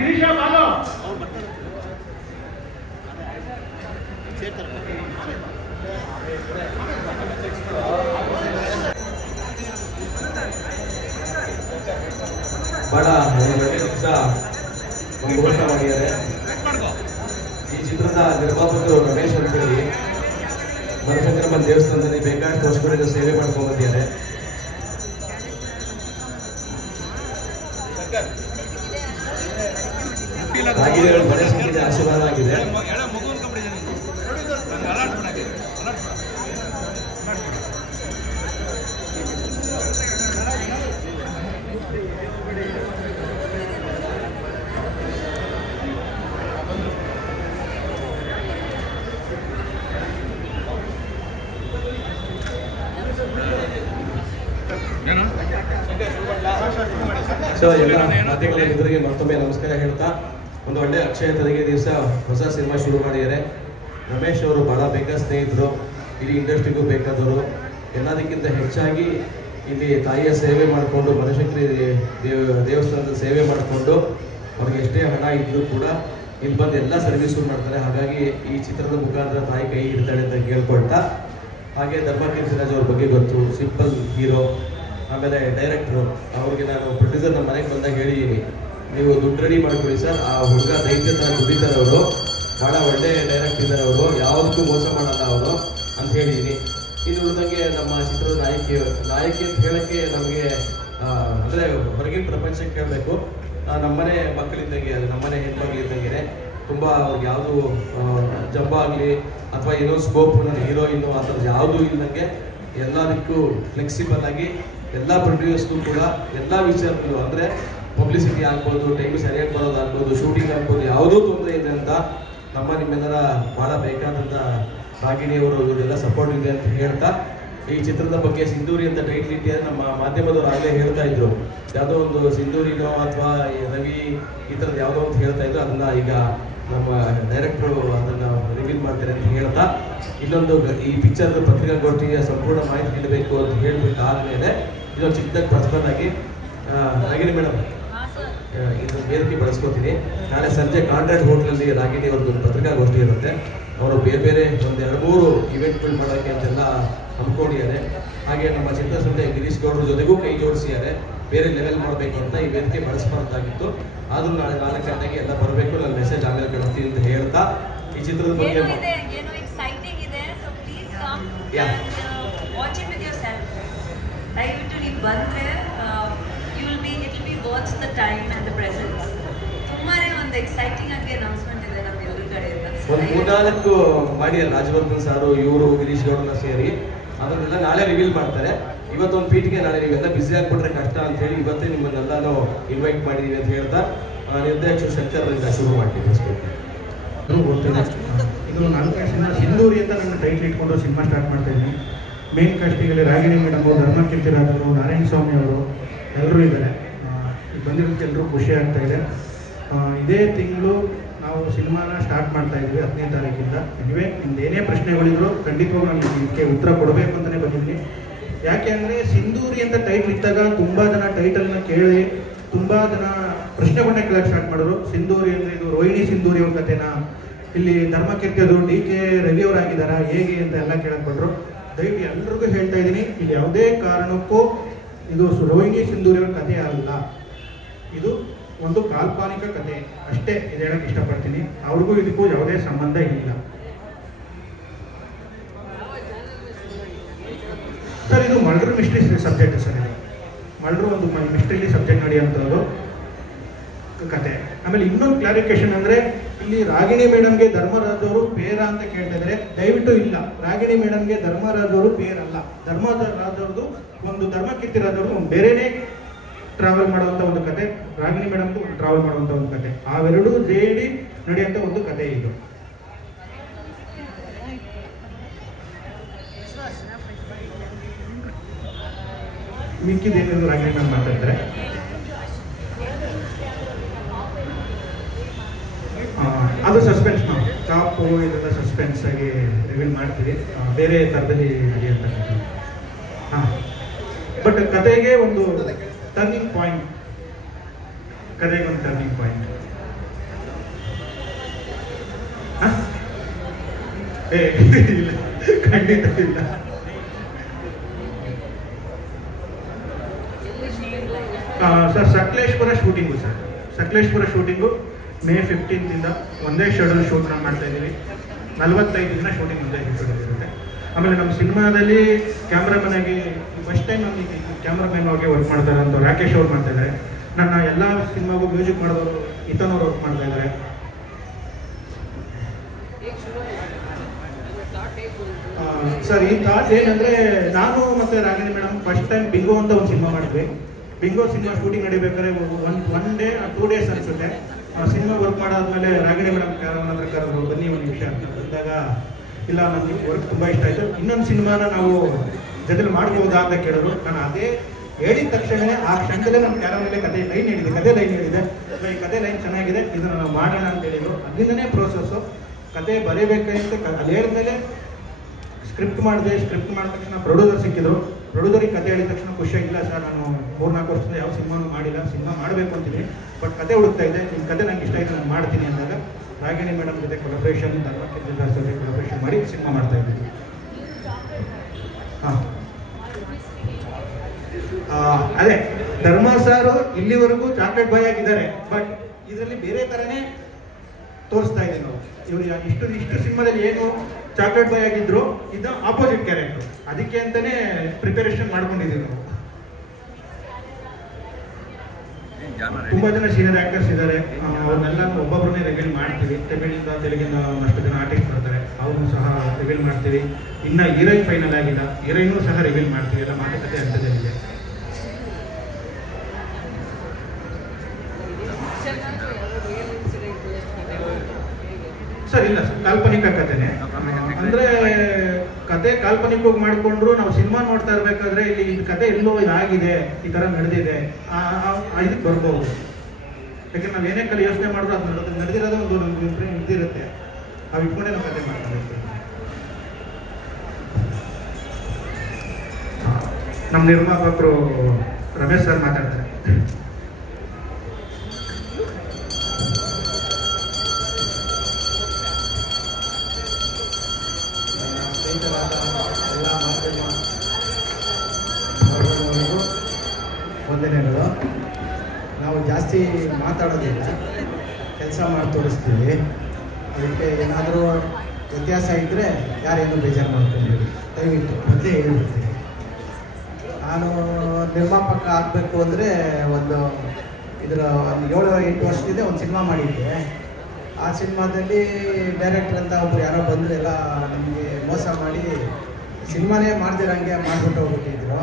ಗಿರೀಶ ಬಾಲು ಬಹಳ ಒಂದು ಘೋಷಣೆ ಮಾಡಿದ್ದಾರೆ. ಈ ಚಿತ್ರದ ನಿರ್ಮಾಪಕರು ರಮೇಶ್ ಅಂತೇಳಿ ಬನಶಂಕರಮ್ಮನ ದೇವಸ್ಥಾನದಲ್ಲಿ ಬೇಕಾದಷ್ಟು ವರ್ಷಗಳಿಂದ ಸೇವೆ ಮಾಡ್ಕೊಂಡು ಬಂದಿದ್ದಾರೆ. ರಾಗಿಣಿಗಳು ಬಡ ಸಂಖ್ಯೆಯ ಆಶೀರ್ವಾದ ಆಗಿದೆ. ಸೊ ಎಲ್ಲ ಮಾಧ್ಯಮಗಳ ಮಿತ್ರರಿಗೆ ಮತ್ತೊಮ್ಮೆ ನಮಸ್ಕಾರ ಹೇಳ್ತಾ, ಒಂದು ಒಳ್ಳೆ ಅಕ್ಷಯ ತದಿಗೆ ದಿವಸ ಹೊಸ ಸಿನಿಮಾ ಶುರು ಮಾಡಿದ್ದಾರೆ. ರಮೇಶ್ ಅವರು ಬಹಳ ಬೇಕಾದ ಸ್ನೇಹಿತರು, ಇಡೀ ಇಂಡಸ್ಟ್ರಿಗೂ ಬೇಕಾದವರು. ಎಲ್ಲದಕ್ಕಿಂತ ಹೆಚ್ಚಾಗಿ ಇಲ್ಲಿ ತಾಯಿಯ ಸೇವೆ ಮಾಡಿಕೊಂಡು ಬನಶಂಕರಿ ದೇವಸ್ಥಾನದ ಸೇವೆ ಮಾಡಿಕೊಂಡು ಅವ್ರಿಗೆ ಎಷ್ಟೇ ಹಣ ಇದ್ದರೂ ಕೂಡ ಇಲ್ಲಿ ಬಂದು ಎಲ್ಲ ಸರ್ವಿಸು ಮಾಡ್ತಾರೆ. ಹಾಗಾಗಿ ಈ ಚಿತ್ರದ ಮುಖಾಂತರ ತಾಯಿ ಕೈ ಹಿಡ್ತಾಳೆ ಅಂತ ಕೇಳ್ಕೊಳ್ತಾ, ಹಾಗೆ ಧರ್ಮಕೀರ್ತಿರಾಜ್ ಅವ್ರ ಬಗ್ಗೆ ಗೊತ್ತು, ಸಿಂಪಲ್ ಹೀರೋ. ಆಮೇಲೆ ಡೈರೆಕ್ಟ್ರು ಅವ್ರಿಗೆ ನಾನು ಪ್ರೊಡ್ಯೂಸರ್ ನಮ್ಮ ಮನೆಗೆ ಬಂದಾಗ ಹೇಳಿದ್ದೀನಿ, ನೀವು ದುಡ್ಡು ರೆಡಿ ಮಾಡ್ಕೊಳ್ಳಿ ಸರ್, ಆ ಹುಡುಗ ದೈತ್ಯ ಥರ ದುಡಿತಾರೆ ಅವರು, ಭಾಳ ಒಳ್ಳೆ ಡೈರೆಕ್ಟ್ ಇದ್ದಾರೆ ಅವರು, ಯಾವುದಕ್ಕೂ ಮೋಸ ಮಾಡಲ್ಲ ಅವರು ಅಂತ ಹೇಳಿದ್ದೀನಿ. ಇನ್ನು ಉಳಿದಂಗೆ ನಮ್ಮ ಚಿತ್ರದ ನಾಯಕಿ ಅಂತ ಹೇಳೋಕ್ಕೆ ನಮಗೆ ಅಂದರೆ ಹೊರಗಿನ ಪ್ರಪಂಚಕ್ಕೆ ಹೇಳಬೇಕು, ನಮ್ಮನೆ ಮಕ್ಕಳಿದ್ದಂಗೆ, ಅದು ನಮ್ಮನೆ ಹೆಣ್ಮಕ್ಳಿದ್ದಂಗೆ. ತುಂಬ ಅವ್ರಿಗೆ ಯಾವುದು ಜಂಬ ಆಗಲಿ ಅಥವಾ ಏನೋ ಸ್ಕೋಪ್ ಹೀರೋಯಿನ್ನು ಆ ಥರದ್ದು ಯಾವುದೂ ಇಲ್ಲದಂಗೆ ಎಲ್ಲದಕ್ಕೂ ಫ್ಲೆಕ್ಸಿಬಲ್ ಆಗಿ ಎಲ್ಲ ಪ್ರೊಡ್ಯೂಸರ್ಸ್ಗೂ ಕೂಡ ಎಲ್ಲ ವಿಚಾರಗಳು, ಅಂದರೆ ಪಬ್ಲಿಸಿಟಿ ಆಗ್ಬೋದು, ಟೈಮ್ ಸರಿಯಾಗಿ ಬರೋದಾಗ್ಬೋದು, ಶೂಟಿಂಗ್ ಆಗ್ಬೋದು, ಯಾವುದೂ ತೊಂದರೆ ಇದೆ ಅಂತ ನಿಮ್ಮೆಲ್ಲರ ಭಾಳ ಬೇಕಾದಂಥ ರಾಗಿಣಿಯವರು ಇವರೆಲ್ಲ ಸಪೋರ್ಟ್ ಇದೆ ಅಂತ ಹೇಳ್ತಾ, ಈ ಚಿತ್ರದ ಬಗ್ಗೆ ಸಿಂಧೂರಿ ಅಂತ ಟೈಟ್ಲ್ ಇಟ್ಟಿದ್ದಾರೆ. ನಮ್ಮ ಮಾಧ್ಯಮದವರು ಆಗಲೇ ಹೇಳ್ತಾ ಇದ್ರು, ಯಾವುದೋ ಒಂದು ಸಿಂಧೂರಿನೋ ಅಥವಾ ರವಿ ಈ ಥರದ್ದು ಯಾವುದೋ ಅಂತ ಹೇಳ್ತಾ ಇದ್ರು. ಅದನ್ನು ಈಗ ನಮ್ಮ ಡೈರೆಕ್ಟ್ರು ಅದನ್ನು ರಿವೀಲ್ ಮಾಡ್ತಾರೆ ಅಂತ ಹೇಳ್ತಾ, ಇನ್ನೊಂದು ಈ ಪಿಕ್ಚರ್ದು ಪತ್ರಿಕಾಗೋಷ್ಠಿಯ ಸಂಪೂರ್ಣ ಮಾಹಿತಿ ನೀಡಬೇಕು ಅಂತ ಹೇಳಬೇಕಾದ್ಮೇಲೆ ಇದೊಂದು ಚಿಕ್ಕದಾಗಿ ಪರ್ಸನಲ್ಲಾಗಿ ರಾಗಿಣಿ ಮೇಡಮ್ ಇದು ವೇದಿಕೆ ಬಳಸ್ಕೊತೀನಿ. ನಾಳೆ ಸಂಜೆ ಕಾಂಟ್ರಾಕ್ಟ್ ಹೋಟ್ಲಲ್ಲಿ ರಾಗಿಣಿ ಅವ್ರದ್ದು ಪತ್ರಿಕಾಗೋಷ್ಠಿ ಇರುತ್ತೆ. ಅವರು ಬೇರೆ ಬೇರೆ ಒಂದು 2-3 ಇವೆಂಟ್ಗಳು ಮಾಡೋಕ್ಕೆ ಅಂತೆಲ್ಲ ಹಮ್ಮಿಕೊಂಡಿದ್ದಾರೆ. ಹಾಗೆ ನಮ್ಮ ಚಿತ್ರಸಂತೆ ಗಿರೀಶ್ ಗೌಡ್ರ ಜೊತೆಗೂ ಕೈ ಜೋಡಿಸಿದ್ದಾರೆ, ಬೇರೆ ಲೆವೆಲ್ ಮಾಡಬೇಕು ಅಂತ ಈ ವೇದಿಕೆ ಬಳಸಬಾರ್ದಾಗಿತ್ತು. ಆದರೂ ನಾಳೆ 4 ಗಂಟೆಗೆ ಎಲ್ಲ ಬರಬೇಕು, ನನ್ನ ಮೆಸೇಜ್ ಆಮೇಲೆ ಕಳಿಸ್ತೀನಿ ಅಂತ ಹೇಳ್ತಾ, ಈ ಚಿತ್ರದ ಬಗ್ಗೆ ದಯವಿಟ್ಟು ನೀವು ಬಂದರೆ it will be worth the time and the presence. ತುಂಬಾ ಒಂದು ಎಕ್ಸೈಟಿಂಗ್ ಆಗಿ ಅನೌನ್ಸ್ಮೆಂಟ್ ಇದೆ ನಮ್ಮೆಲ್ಲರ ಕಡೆಯಿಂದ. ಒಂದು 3-4 ಮಾಡಿ ರಾಜವರ್ಧನ್ ಸಾರು ಇವರು ಗಿರೀಶ್ ಗೌಡ್ರನ್ನ ಸೇರಿ ಅದನ್ನೆಲ್ಲ ನಾಳೆ ರಿವೀಲ್ ಮಾಡ್ತಾರೆ. ಇವತ್ತೊಂದು ಪೀಟಿಗೆ ನಾಳೆ ನೀವೆಲ್ಲ ಬ್ಯುಸಿ ಆಗಿಬಿಟ್ರೆ ಕಷ್ಟ ಅಂತ ಹೇಳಿ ಇವತ್ತೇ ನಿಮ್ಮನ್ನೆಲ್ಲನೂ ಇನ್ವೈಟ್ ಮಾಡಿದ್ದೀವಿ ಅಂತ ಹೇಳ್ತಾ ನಿರ್ದೇಶಕ ಶಂಕರ್ರಿಂದ ಶುರು ಮಾಡ್ತೀವಿ. ಇದು 4ನೇ ಸಿನಿಮಾ ಸಿಂಧೂರಿ ಅಂತ ನನ್ನ ಟೈಟ್ಲ್ ಇಟ್ಕೊಂಡು ಸಿನಿಮಾ ಸ್ಟಾರ್ಟ್ ಮಾಡ್ತಾ ಇದ್ದೀನಿ. ಮೇನ್ ಕಾಸ್ಟಿಂಗಲ್ಲಿ ರಾಗಿಣಿ ಮೇಡಮ್, ಧರ್ಮಕೀರ್ತಿರಾಜ್ ಅವರು, ನಾರಾಯಣ ಸ್ವಾಮಿ ಅವರು ಎಲ್ಲರೂ ಇದ್ದಾರೆ. ಬಂದಿರೋದಕ್ಕೆ ಎಲ್ಲರೂ ಖುಷಿ ಆಗ್ತಾ ಇದೆ. ಇದೇ ತಿಂಗಳು ನಾವು ಸಿನಿಮಾನ ಸ್ಟಾರ್ಟ್ ಮಾಡ್ತಾ ಇದ್ದೀವಿ 10ನೇ ತಾರೀಕಿಂದ. ಇದುವೇ ನಿಮ್ದು ಏನೇ ಪ್ರಶ್ನೆಗಳಿದ್ರು ಖಂಡಿತವಾಗೂ ನಾನು ಇದಕ್ಕೆ ಉತ್ತರ ಕೊಡಬೇಕು ಅಂತಲೇ ಬಂದಿದ್ದೀನಿ. ಯಾಕೆ ಅಂದರೆ ಸಿಂಧೂರಿ ಅಂತ ಟೈಟ್ಲ್ ಇಟ್ಟಾಗ ತುಂಬ ಜನ ಟೈಟಲ್ನ ಕೇಳಿ ತುಂಬ ಜನ ಪ್ರಶ್ನೆಗಳನ್ನ ಕೇಳಕ್ಕೆ ಸ್ಟಾರ್ಟ್ ಮಾಡಿದ್ರು. ಸಿಂಧೂರಿ ಅಂದರೆ ಇದು ರೋಹಿಣಿ ಸಿಂಧೂರಿ ಅವ್ರ ಕಥೆನಾ, ಇಲ್ಲಿ ಧರ್ಮಕೀರ್ತಿ ಅವರು DK ರವಿ ಅವರಾಗಿದ್ದಾರಾ, ಹೇಗೆ ಅಂತ ಎಲ್ಲ ಕೇಳಕ್ಕೆ ಬಂದರು. ದಯವಿಟ್ಟು ಎಲ್ರಿಗೂ ಹೇಳ್ತಾ ಇದ್ದೀನಿ, ಇಲ್ಲಿ ಯಾವುದೇ ಕಾರಣಕ್ಕೂ ಇದು ರೋಹಿಣಿ ಸಿಂಧೂರಿ ಅವ್ರ ಕಥೆ ಅಲ್ಲ, ಇದು ಒಂದು ಕಾಲ್ಪನಿಕ ಕಥೆ ಅಷ್ಟೇ. ಇದು ಹೇಳಕ್ಕೆ ಇಷ್ಟಪಡ್ತೀನಿ. ಅವ್ರಿಗೂ ಇದಕ್ಕೂ ಯಾವುದೇ ಸಂಬಂಧ ಇಲ್ಲ ಸರ್. ಇದು ಮರ್ಡರ್ ಮಿಸ್ಟ್ರಿ ಸಬ್ಜೆಕ್ಟ್ ಸರ್. ಇದು ಮರ್ಡರ್ ಒಂದು ಮಿಸ್ಟ್ರಿಲಿ ಸಬ್ಜೆಕ್ಟ್ ನಡೆಯುವಂಥದ್ದು ಕತೆ. ಆಮೇಲೆ ಇನ್ನೊಂದು ಕ್ಲಾರಿಫಿಕೇಶನ್ ಅಂದರೆ, ಇಲ್ಲಿ ರಾಗಿಣಿ ಮೇಡಮ್ಗೆ ಧರ್ಮರಾಜ್ ಅವರು ಪೇರ ಅಂತ ಕೇಳ್ತಾ ಇದ್ದಾರೆ. ದಯವಿಟ್ಟು ಇಲ್ಲ, ರಾಗಿಣಿ ಮೇಡಮ್ಗೆ ಧರ್ಮರಾಜ್ ಅವರು ಪೇರಲ್ಲ. ಧರ್ಮರಾಜ್ ಅವ್ರದ್ದು ಒಂದು ಧರ್ಮಕೀರ್ತಿರಾಜ್ ಅವ್ರದ್ದು ಒಂದು ಬೇರೆನೇ ಟ್ರಾವೆಲ್ ಮಾಡುವಂಥ ಒಂದು ಕತೆ, ರಾಗಿಣಿ ಮೇಡಮ್ದು ಟ್ರಾವೆಲ್ ಮಾಡುವಂಥ ಒಂದು ಕತೆ, ಅವೆರಡೂ ಸೇರಿ ನಡೆಯುವಂಥ ಒಂದು ಕತೆ ಇದು. ಮಿಕ್ಕಿದೇನಿದ್ರು ರಾಗಿಣಿ ಮೇಡಮ್ ಮಾತಾಡ್ತಾರೆ. ಅದು ಸಸ್ಪೆನ್ಸ್ ನಾವು ಟಾಪು ಇದೆಲ್ಲ ಸಸ್ಪೆನ್ಸ್ ಆಗಿ ರಿವೀಲ್ ಮಾಡ್ತೀವಿ, ಬೇರೆ ಥರದಲ್ಲಿ ನಡೆಯುವಂಥದ್ದು. ಹಾಂ, ಬಟ್ ಕತೆಗೆ ಒಂದು ಟರ್ನಿಂಗ್ ಪಾಯಿಂಟ್, ಕತೆಗೆ ಒಂದು ಟರ್ನಿಂಗ್ ಪಾಯಿಂಟ್. ಇಲ್ಲ, ಖಂಡಿತ ಇಲ್ಲ. Sir Sakleshpur shooting sir, Sakleshpur shooting May 15th ಒಂದೇ ಶೆಡ್ಯೂಲ್ ಶೂಟ್ ನಾವು ಮಾಡ್ತಾ ಇದ್ದೀವಿ. 45 ದಿನ ಶೂಟಿಂಗ್ ಒಂದೇ ಇರುತ್ತೆ. ಆಮೇಲೆ ನಮ್ಮ ಸಿನಿಮಾದಲ್ಲಿ ಕ್ಯಾಮ್ರಾಮನ್ ಆಗಿ ಫಸ್ಟ್ ಟೈಮ್ ನಮಗೆ ಕ್ಯಾಮ್ರಾಮನ್ ಆಗಿ ವರ್ಕ್ ಮಾಡ್ತಾರೆ ಅಂತ ರಾಕೇಶ್ ಅವ್ರು ಮಾಡ್ತಾ ಇದ್ದಾರೆ. ನನ್ನ ಎಲ್ಲ ಸಿನಿಮಾಗೂ ಮ್ಯೂಸಿಕ್ ಮಾಡಿದವರು ಇತನವ್ರು ವರ್ಕ್ ಮಾಡ್ತಾ ಇದ್ದಾರೆ. ಸರ್ ಈ ಥಾಟ್ ಏನಂದರೆ, ನಾನು ಮತ್ತು Ragini madam first time bingo ಅಂತ ಒಂದು ಸಿನಿಮಾ ಮಾಡಿದ್ವಿ. ಬಿಂಗೋ ಸಿನಿಮಾ ಶೂಟಿಂಗ್ ನಡಿಬೇಕಾದ್ರೆ ಒನ್ ಡೇ 2 days ಅನಿಸುತ್ತೆ. ಸಿನಿಮಾ ವರ್ಕ್ ಮಾಡಾದ್ಮೇಲೆ ರಾಗಿಣಿ ಮೇಡಮ್ ಕ್ಯಾರವನ್ ಹತ್ರ ಕರೆದ್ರು, ಬನ್ನಿ ಒಂದು ನಿಮಿಷ ಅಂತ ಬಂದಾಗ, ಇಲ್ಲ ನನಗೆ ವರ್ಕ್ ತುಂಬ ಇಷ್ಟ ಆಯಿತು, ಇನ್ನೊಂದು ಸಿನಿಮಾನ ನಾವು ಜೊತೆಲಿ ಮಾಡ್ಬೋದಾ ಅಂತ ಕೇಳಿದ್ರು. ನಾನು ಅದೇ ಹೇಳಿದ ತಕ್ಷಣವೇ ಆ ಕ್ಷಣದಲ್ಲೇ ನಮ್ಮ ಕ್ಯಾರವನ್ನಲ್ಲಿ ಕತೆ ಲೈನ್ ಹೇಳಿದೆ, ಈ ಕತೆ ಲೈನ್ ಚೆನ್ನಾಗಿದೆ, ಇದನ್ನು ನಾವು ಮಾಡೋಣ ಅಂತ ಹೇಳಿದ್ರು. ಅಲ್ಲಿಂದನೇ ಪ್ರೋಸೆಸ್ಸು. ಕತೆ ಬರೀಬೇಕಂತ ಅದು ಹೇಳಿದ್ಮೇಲೆ ಸ್ಕ್ರಿಪ್ಟ್ ಮಾಡಿದೆ. ಸ್ಕ್ರಿಪ್ಟ್ ಮಾಡಿದ ತಕ್ಷಣ ಪ್ರೊಡ್ಯೂಸರ್ ಸಿಕ್ಕಿದ್ರು. ಪ್ರೊಡ್ಯೂಸರಿಗೆ ಕತೆ ಹೇಳಿದ ತಕ್ಷಣ ಖುಷಿ ಆಗಿಲ್ಲ ಸರ್, ನಾನು 3-4 ವರ್ಷದಿಂದ ಯಾವ ಸಿನಿಮಾನು ಮಾಡಿಲ್ಲ, ಸಿನಿಮಾ ಮಾಡಬೇಕು ಅಂತೀನಿ, ಬಟ್ ಕತೆ ಹುಡುಕ್ತಾ ಇದ್ದೆ, ನಿಮ್ಮ ಕತೆ ನಂಗೆ ಇಷ್ಟ ಆಯಿತು, ನಾನು ಮಾಡ್ತೀನಿ ಅಂದಾಗ ರಾಗಿಣಿ ಮೇಡಮ್ ಜೊತೆ ಕೊಲಾಬ್ರೇಷನ್, ಧರ್ಮಕೀರ್ತಿ ಸರ್ ಜೊತೆ ಕೊಲಾಬ್ರೇಷನ್ ಮಾಡಿ ಸಿನಿಮಾ ಮಾಡ್ತಾ ಇದ್ದೀವಿ. ಹಾಂ, ಅದೇ ಧರ್ಮ ಸಾರು ಇಲ್ಲಿವರೆಗೂ ಚಾಕ್ಲೇಟ್ ಬಾಯ್ ಆಗಿದ್ದಾರೆ, ಬಟ್ ಇದರಲ್ಲಿ ಬೇರೆ ಥರನೇ ತೋರಿಸ್ತಾ ಇದ್ದೀವಿ ನಾವು. ಇವರು ಇಷ್ಟು ಸಿನಿಮಾದಲ್ಲಿ ಏನು ಚಾಕ್ಲೇಟ್ ಬಾಯ್ ಆಗಿದ್ರು, ಇದು ಆಪೋಸಿಟ್ ಕ್ಯಾರೆಕ್ಟರ್. ಅದಕ್ಕೆ ಅಂತಲೇ ಪ್ರಿಪರೇಷನ್ ಮಾಡ್ಕೊಂಡಿದ್ದೀವಿ ನಾವು. ತುಂಬ ಜನ ಸೀನಿಯರ್ ಆ್ಯಕ್ಟರ್ಸ್ ಇದ್ದಾರೆ, ಅವ್ರನ್ನೆಲ್ಲ ಒಬ್ಬೊಬ್ಬರನ್ನೇ ರಿವೀಲ್ ಮಾಡ್ತೀವಿ. ತಮಿಳಿಂದ ತೆಲುಗಿಂದ ಒಂದಷ್ಟು ಜನ ಆರ್ಟಿಸ್ಟ್ ಬರ್ತಾರೆ, ಅವ್ರನ್ನೂ ಸಹ ರಿವೀಲ್ ಮಾಡ್ತೀವಿ. ಇನ್ನು ಹೀರೋಯಿನ್ ಫೈನಲ್ ಆಗಿಲ್ಲ, ಹೀರೋಯಿನ್ನೂ ಸಹ ರಿವೀಲ್ ಮಾಡ್ತೀವಿ. ಎಲ್ಲ ಮಾತುಕತೆ ಹಂತದಲ್ಲಿದೆ. ಸರ್ ಇಲ್ಲ ಸರ್, ಕಾಲ್ಪನಿಕ ಕಥೆನೇ. ಅಂದರೆ ಕತೆ ಕಾಲ್ಪನಿಕವಾಗಿ ಮಾಡಿಕೊಂಡ್ರು ನಾವು ಸಿನಿಮಾ ನೋಡ್ತಾ ಇರಬೇಕಾದ್ರೆ ಇಲ್ಲಿ ಇದು ಕತೆ ಎಲ್ಲೋ ಇದಾಗಿದೆ, ಈ ಥರ ನಡೆದಿದೆ, ಇದಕ್ಕೆ ಬರ್ಬೋದು. ಯಾಕೆಂದ್ರೆ ನಾವು ಏನೇ ಕಲಿ ಯೋಚನೆ ಮಾಡಿದ್ರು ಅದು ನಡೆದಿರೋದೇ ಒಂದು ಇದಿರುತ್ತೆ, ನಾವು ಇಟ್ಕೊಂಡೇ ನಾವು ಕತೆ ಮಾಡ್ತಾ ಇರ್ತೀವಿ. ನಮ್ಮ ನಿರ್ಮಾಪಕರು ರಮೇಶ್ ಸರ್ ಮಾತಾಡ್ತಾರೆ. ವಂದನೆಗಳು. ನಾವು ಜಾಸ್ತಿ ಮಾತಾಡೋದಿಲ್ಲ, ಕೆಲಸ ಮಾಡಿ ತೋರಿಸ್ತೀವಿ. ಅದಕ್ಕೆ ಏನಾದರೂ ವ್ಯತ್ಯಾಸ ಇದ್ದರೆ ಯಾರೇನು ಬೇಜಾರು ಮಾಡ್ಕೊಂಡ್ಬಿಡಿ, ದಯವಿಟ್ಟು ಮೊದಲೇ ಹೇಳ್ಬಿಡ್ತೀನಿ. ನಾನು ನಿರ್ಮಾಪಕ ಆಗಬೇಕು ಅಂದರೆ ಒಂದು 7-8 ವರ್ಷದಿಂದ ಒಂದು ಸಿನಿಮಾ ಮಾಡಿದ್ದೆ. ಆ ಸಿನಿಮಾದಲ್ಲಿ ಡೈರೆಕ್ಟರ್ ಅಂತ ಒಬ್ರು ಯಾರೋ ಬಂದರು, ಎಲ್ಲ ನಮಗೆ ಮೋಸ ಮಾಡಿ ಸಿನಿಮಾನೇ ಮಾಡ್ದಿರಂಗೆ ಮಾಡಿಬಿಟ್ಟು ಹೋಗ್ಬಿಟ್ಟಿದ್ರು.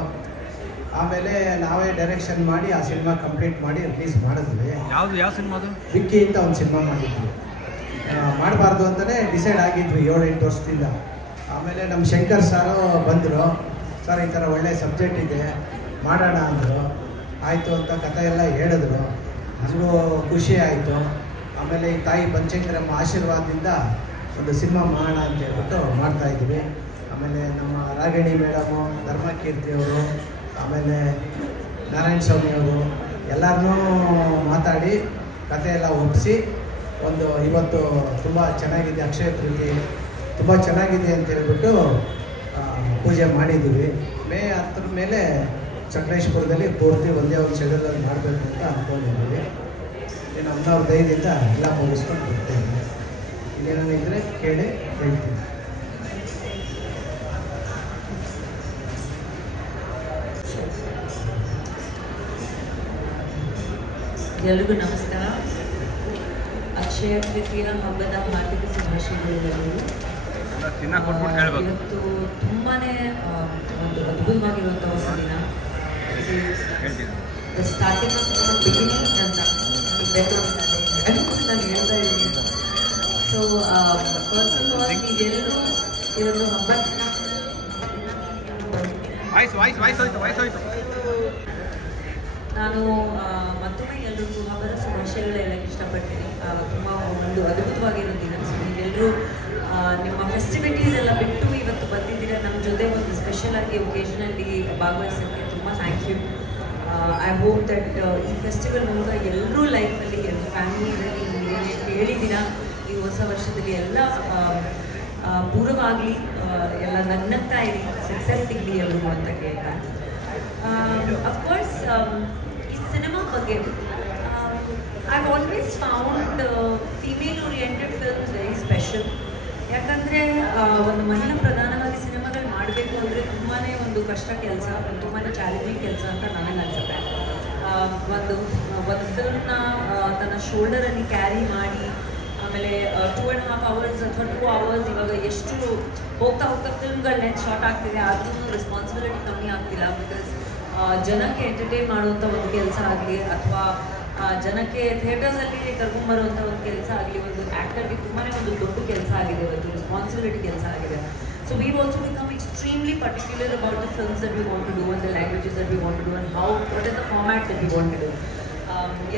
ಆಮೇಲೆ ನಾವೇ ಡೈರೆಕ್ಷನ್ ಮಾಡಿ ಆ ಸಿನಿಮಾ ಕಂಪ್ಲೀಟ್ ಮಾಡಿ ರಿಲೀಸ್ ಮಾಡಿದ್ವಿ. ಯಾವ ಸಿನಿಮಾ ಅದು? ವಿಕ್ಕಿ ಅಂತ ಒಂದು ಸಿನಿಮಾ ಮಾಡಿದ್ವಿ. ಮಾಡಬಾರ್ದು ಅಂತಲೇ ಡಿಸೈಡ್ ಆಗಿದ್ವಿ 7-8 ವರ್ಷದಿಂದ. ಆಮೇಲೆ ನಮ್ಮ ಶಂಕರ್ ಸಾರು ಬಂದರು, ಸರ್ ಈ ಥರ ಒಳ್ಳೆಯ ಸಬ್ಜೆಕ್ಟ್ ಇದೆ ಮಾಡೋಣ ಅಂದರು. ಆಯಿತು ಅಂತ ಕಥೆ ಎಲ್ಲ ಹೇಳಿದ್ರು, ನನಗೂ ಖುಷಿ ಆಯಿತು. ಆಮೇಲೆ ಈ ತಾಯಿ ಪಂಚಂಕರಮ್ಮ ಆಶೀರ್ವಾದದಿಂದ ಒಂದು ಸಿನಿಮಾ ಮಾಡೋಣ ಅಂತ ಹೇಳ್ಬಿಟ್ಟು ಮಾಡ್ತಾಯಿದ್ವಿ. ಆಮೇಲೆ ನಮ್ಮ ರಾಗಿಣಿ ಮೇಡಮು, ಧರ್ಮಕೀರ್ತಿಯವರು, ಆಮೇಲೆ ನಾರಾಯಣ ಸ್ವಾಮಿಯವರು ಎಲ್ಲರನ್ನೂ ಮಾತಾಡಿ ಕತೆ ಎಲ್ಲ ಒಪ್ಪಿಸಿ ಇವತ್ತು ತುಂಬ ಚೆನ್ನಾಗಿದೆ, ಅಕ್ಷಯ ತೃತೀಯ ತುಂಬ ಚೆನ್ನಾಗಿದೆ ಅಂತ ಹೇಳ್ಬಿಟ್ಟು ಪೂಜೆ ಮಾಡಿದ್ದೀವಿ. May 10 ಮೇಲೆ ಸಕಲೇಶ್ಪುರದಲ್ಲಿ ಪೂರ್ತಿ ಒಂದೇ ಒಂದು ಶೆಡ್ಯೂಲಲ್ಲಿ ಮಾಡಬೇಕು ಅಂತ ಅಂದ್ಕೊಂಡಿದ್ದೀವಿ. ಇನ್ನು ಅಮ್ಮನವ್ರ ದಯದಿಂದ ಎಲ್ಲ ಮುಗಿಸ್ಕೊಂಡು ಬರ್ತೀನಿ. ಇನ್ನೇನಿದ್ರೆ ಕೇಳಿ ಹೇಳ್ತೀನಿ. ಎಲ್ರಿಗೂ ನಮಸ್ಕಾರ. ಅಕ್ಷಯ ತೃತೀಯ ಹಬ್ಬದ ಹಾರ್ದಿಕ ಶುಭಾಶಯಗಳು. ಇವತ್ತು ತುಂಬಾ ಒಂದು ಅದ್ಭುತವಾಗಿರುವಂಥ ಒಂದು ದಿನ. ದ ಸ್ಟಾರ್ಟಿಂಗ್ ಆಫ್ ಬಿಗಿನಿಂಗ್ ಅಂತ ನಾನು ಹೇಳ್ತಾ ಇದ್ದೀನಿ. ಸೊ ಫಸ್ಟ್ ಆಫ್ ಆಲ್ ನೀವೆಲ್ಲರೂ ಈ ಒಂದು ಹಬ್ಬದ ನಾನು ಮತ್ತೊಮ್ಮೆ ಎಲ್ರಿಗೂ ಹಬ್ಬದ ಶುಭಾಶಯಗಳು ಹೇಳಕ್ಕೆ ಇಷ್ಟಪಡ್ತೀನಿ. ತುಂಬ ಒಂದು ಅದ್ಭುತವಾಗಿರೋ ದಿನ. ಸೊ ನೀವೆಲ್ಲರೂ ನಿಮ್ಮ ಫೆಸ್ಟಿವಿಟೀಸ್ ಎಲ್ಲ ಬಿಟ್ಟು ಇವತ್ತು ಬಂದಿದ್ದೀರಾ ನಮ್ಮ ಜೊತೆ ಒಂದು ಸ್ಪೆಷಲ್ ಆಗಿ ಒಕೇಶನಲ್ಲಿ ಭಾಗವಹಿಸೋಕ್ಕೆ ತುಂಬ thank you. I hope that ಈ ಫೆಸ್ಟಿವಲ್ ಮೂಲಕ ಎಲ್ಲರೂ ಲೈಫಲ್ಲಿ ಫ್ಯಾಮಿಲಿಯಲ್ಲಿ ಏನೇ ಹೇಳಿದ್ದೀರಾ ಈ ಹೊಸ ವರ್ಷದಲ್ಲಿ ಎಲ್ಲ ಪೂರ್ವವಾಗಲಿ, ಎಲ್ಲ ನಗ್ನಗ್ತಾ ಇರಿ, ಸಕ್ಸಸ್ ಸಿಗಲಿ ಎಲ್ರಿಗೂ ಅಂತ ಕೇಳ್ತಾ. ಅಫ್ಕೋರ್ಸ್ ಈ ಸಿನಿಮಾ ಬಗ್ಗೆ I've always found female oriented films very special. ಯಾಕಂದರೆ ಒಂದು ಮಹಿಳಾ ಪ್ರಧಾನವಾಗಿ ಸಿನಿಮಾಗಳು ಮಾಡಬೇಕು ಅಂದರೆ ತುಂಬಾ ಒಂದು ಕಷ್ಟ ಕೆಲಸ, ತುಂಬಾ ಚಾಲೆಂಜಿಂಗ್ ಕೆಲಸ ಅಂತ ನನಗೆ ಅನಿಸುತ್ತೆ. ಒಂದು ಫಿಲ್ಮ್ನ ತನ್ನ ಶೋಲ್ಡರಲ್ಲಿ ಕ್ಯಾರಿ ಮಾಡಿ, ಆಮೇಲೆ 2.5 hours ಅಥವಾ 2 hours, ಇವಾಗ ಎಷ್ಟು ಹೋಗ್ತಾ ಫಿಲ್ಮ್ಗಳು ಲೆಂತ್ ಶಾರ್ಟ್ ಆಗ್ತಿದೆ, ಆದ್ರೂ ರೆಸ್ಪಾನ್ಸಿಬಿಲಿಟಿ ಕಮ್ಮಿ ಆಗ್ತಿಲ್ಲ. ಬಿಕಾಸ್ ಜನಕ್ಕೆ ಎಂಟರ್ಟೈನ್ ಮಾಡುವಂಥ ಒಂದು ಕೆಲಸ ಆಗಲಿ ಅಥವಾ ಜನಕ್ಕೆ ಥಿಯೇಟರ್ಸಲ್ಲಿ ಕರ್ಕೊಂಬರುವಂಥ ಒಂದು ಕೆಲಸ ಆಗಲಿ, ಒಂದು ಆ್ಯಕ್ಟರ್ಗೆ ತುಂಬಾ ಒಂದು ದೊಡ್ಡ ಕೆಲಸ ಆಗಿದೆ, ಒಂದು ರೆಸ್ಪಾನ್ಸಿಬಿಲಿಟಿ ಕೆಲಸ ಆಗಿದೆ. So we've also become extremely particular about the films that we want to do and the languages that we want to do and what is the format that we want to do.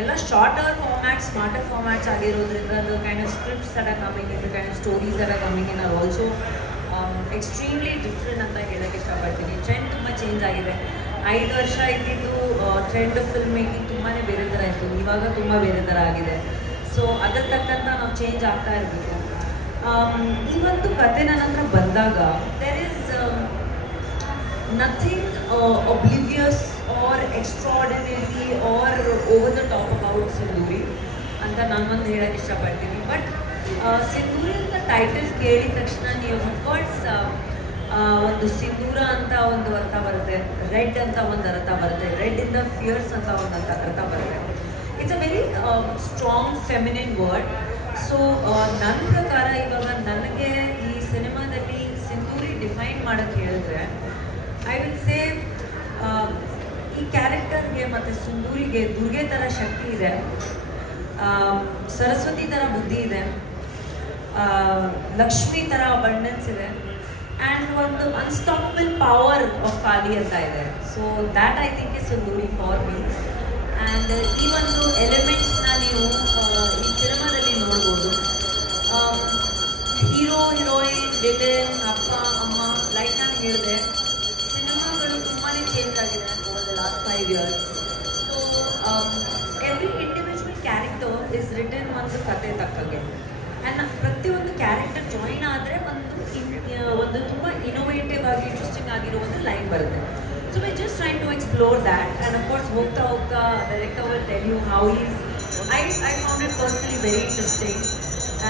ಎಲ್ಲ shorter formats, smarter formats ಆಗಿರೋದ್ರಿಂದ the kind of scripts that are coming in, the kind of stories that are coming in are also extremely different ಅಂತ ಹೇಳಕ್ಕೆ ಇಷ್ಟಪಡ್ತೀನಿ. Trend ತುಂಬ change ಆಗಿದೆ. 5 ವರ್ಷ ಇದ್ದಿದ್ದು trend film making ತುಂಬಾ ಬೇರೆ ಥರ ಇತ್ತು, ಇವಾಗ ತುಂಬ ಬೇರೆ ಥರ ಆಗಿದೆ. ಸೊ ಅದರ ತಕ್ಕಂಥ ನಾವು ಚೇಂಜ್ ಆಗ್ತಾ ಇರಬೇಕು. ಈ ಒಂದು ಕತೆ ನನ್ನ ಹತ್ರ ಬಂದಾಗ there is nothing oblivious or extraordinary or over the top about Sindhuri ಅಂತ ನಾನೊಂದು ಹೇಳಕ್ಕೆ ಇಷ್ಟಪಡ್ತೀನಿ. ಬಟ್ ಸಿಂಧೂರಿ ಅಂತ ಟೈಟಲ್ ಕೇಳಿದ ತಕ್ಷಣ ನೀವು ಅಫ್ಕೋರ್ಸ್ ಒಂದು ಸಿಂಧೂರ ಅಂತ ಒಂದು ಅರ್ಥ ಬರುತ್ತೆ, ರೆಡ್ ಅಂತ ಒಂದು ಅರ್ಥ ಬರುತ್ತೆ, ರೆಡ್ ಇನ್ ದ ಫಿಯರ್ಸ್ ಅಂತ ಒಂದು ಅರ್ಥ ಬರುತ್ತೆ. It's a very strong feminine word. So ನನ್ನ ಪ್ರಕಾರ ಇವಾಗ ನನಗೆ ಈ ಸಿನಿಮಾದಲ್ಲಿ ಸಿಂಧೂರಿ ಡಿಫೈನ್ ಮಾಡೋಕ್ಕೆ ಹೇಳಿದ್ರೆ ಐ ವಿಲ್ ಸೇ ಈ ಕ್ಯಾರೆಕ್ಟರ್ಗೆ ಮತ್ತು ಸಿಂಧೂರಿಗೆ ದುರ್ಗೆ ಥರ ಶಕ್ತಿ ಇದೆ, ಸರಸ್ವತಿ ಥರ ಬುದ್ಧಿ ಇದೆ, ಲಕ್ಷ್ಮಿ ಥರ ಅಬಂಡೆನ್ಸ್ ಇದೆ, ಆ್ಯಂಡ್ ಒಂದು ಅನ್ಸ್ಟಾಪಬಲ್ ಪವರ್ ಆಫ್ ಕಾಲಿ ಅಂತ ಇದೆ. So that I think is Sindhuri for me. And ಈ ಒಂದು ಎಲಿಮೆಂಟ್ಸ್ನ ನೀವು ಈ ಸಿನಿಮಾದಲ್ಲಿ ನೋಡ್ಬೋದು. ಹೀರೋ, ಹೀರೋಯಿನ್, ವಿಲನ್, ಅಪ್ಪ ಅಮ್ಮ, ಲೈಕ್ ನಾನು ಹೇಳಿದೆ, ಸಿನಿಮಾಗಳು ತುಂಬಾ ಚೇಂಜ್ ಆಗಿದೆ over the last 5 years. So every individual character is return ಒಂದು ಕತೆ ತಕ್ಕಂಗೆ. ಆ್ಯಂಡ್ ಪ್ರತಿಯೊಂದು ಕ್ಯಾರೆಕ್ಟರ್ ಜಾಯಿನ್ ಆದರೆ ಒಂದು ತುಂಬ ಇನೋವೇಟಿವ್ ಆಗಿ ಇಂಟ್ರೆಸ್ಟಿಂಗ್ ಆಗಿರೋ ಒಂದು ಲೈನ್ ಬರುತ್ತೆ. So we just train to explore that. And of course ಹೋಗ್ತಾ director will tell you how is I found it personally very interesting.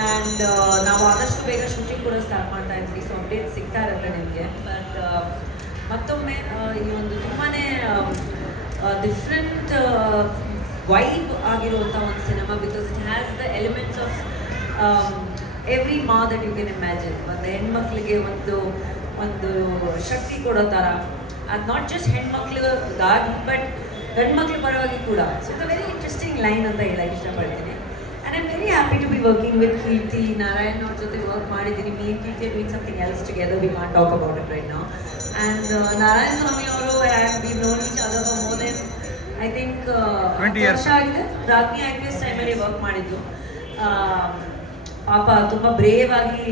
And ನಾವು ಆದಷ್ಟು ಬೇಗ ಶೂಟಿಂಗ್ ಕೂಡ ಸ್ಟಾರ್ಟ್ ಮಾಡ್ತಾ ಇದ್ವಿ. ಸೊ ಅಪ್ಡೇಟ್ ಸಿಗ್ತಾ ಇರುತ್ತೆ ನಿಮಗೆ. ಬಟ್ ಮತ್ತೊಮ್ಮೆ ಈ ಒಂದು ತುಂಬಾ ಡಿಫ್ರೆಂಟ್ ವೈಬ್ ಆಗಿರುವಂಥ ಒಂದು cinema, because it has the elements of every ma that you can imagine. ಒಂದು ಹೆಣ್ಮಕ್ಳಿಗೆ ಒಂದು ಶಕ್ತಿ ಕೊಡೋ ಥರ, ಅದು ನಾಟ್ ಜಸ್ಟ್ ಹೆಣ್ಮಕ್ಳಿಗಾಗಿ ಬಟ್ ಗಂಡ್ಮಕ್ಳ ಪರವಾಗಿ ಕೂಡ. So it's a very interesting line ಅಂತ ಹೇಳಕ್ಕೆ ಇಷ್ಟಪಡ್ತೀನಿ. And I am very happy to be working with Keerthi Narayan ಅವ್ರ ಜೊತೆ ವರ್ಕ್ ಮಾಡಿದ್ದೀನಿ. Me Keerthi doing something else together, we can't talk about it right now. And Narayana ಸ್ವಾಮಿ ಅವರು we known each other for more than I think 20 ವರ್ಷ ಆಗಿದೆ. ರಾಜ್ಞಿ IPS ಟೈಮಲ್ಲಿ work ಮಾಡಿದ್ದು. ಪಾಪ ತುಂಬ ಬ್ರೇವ್ ಆಗಿ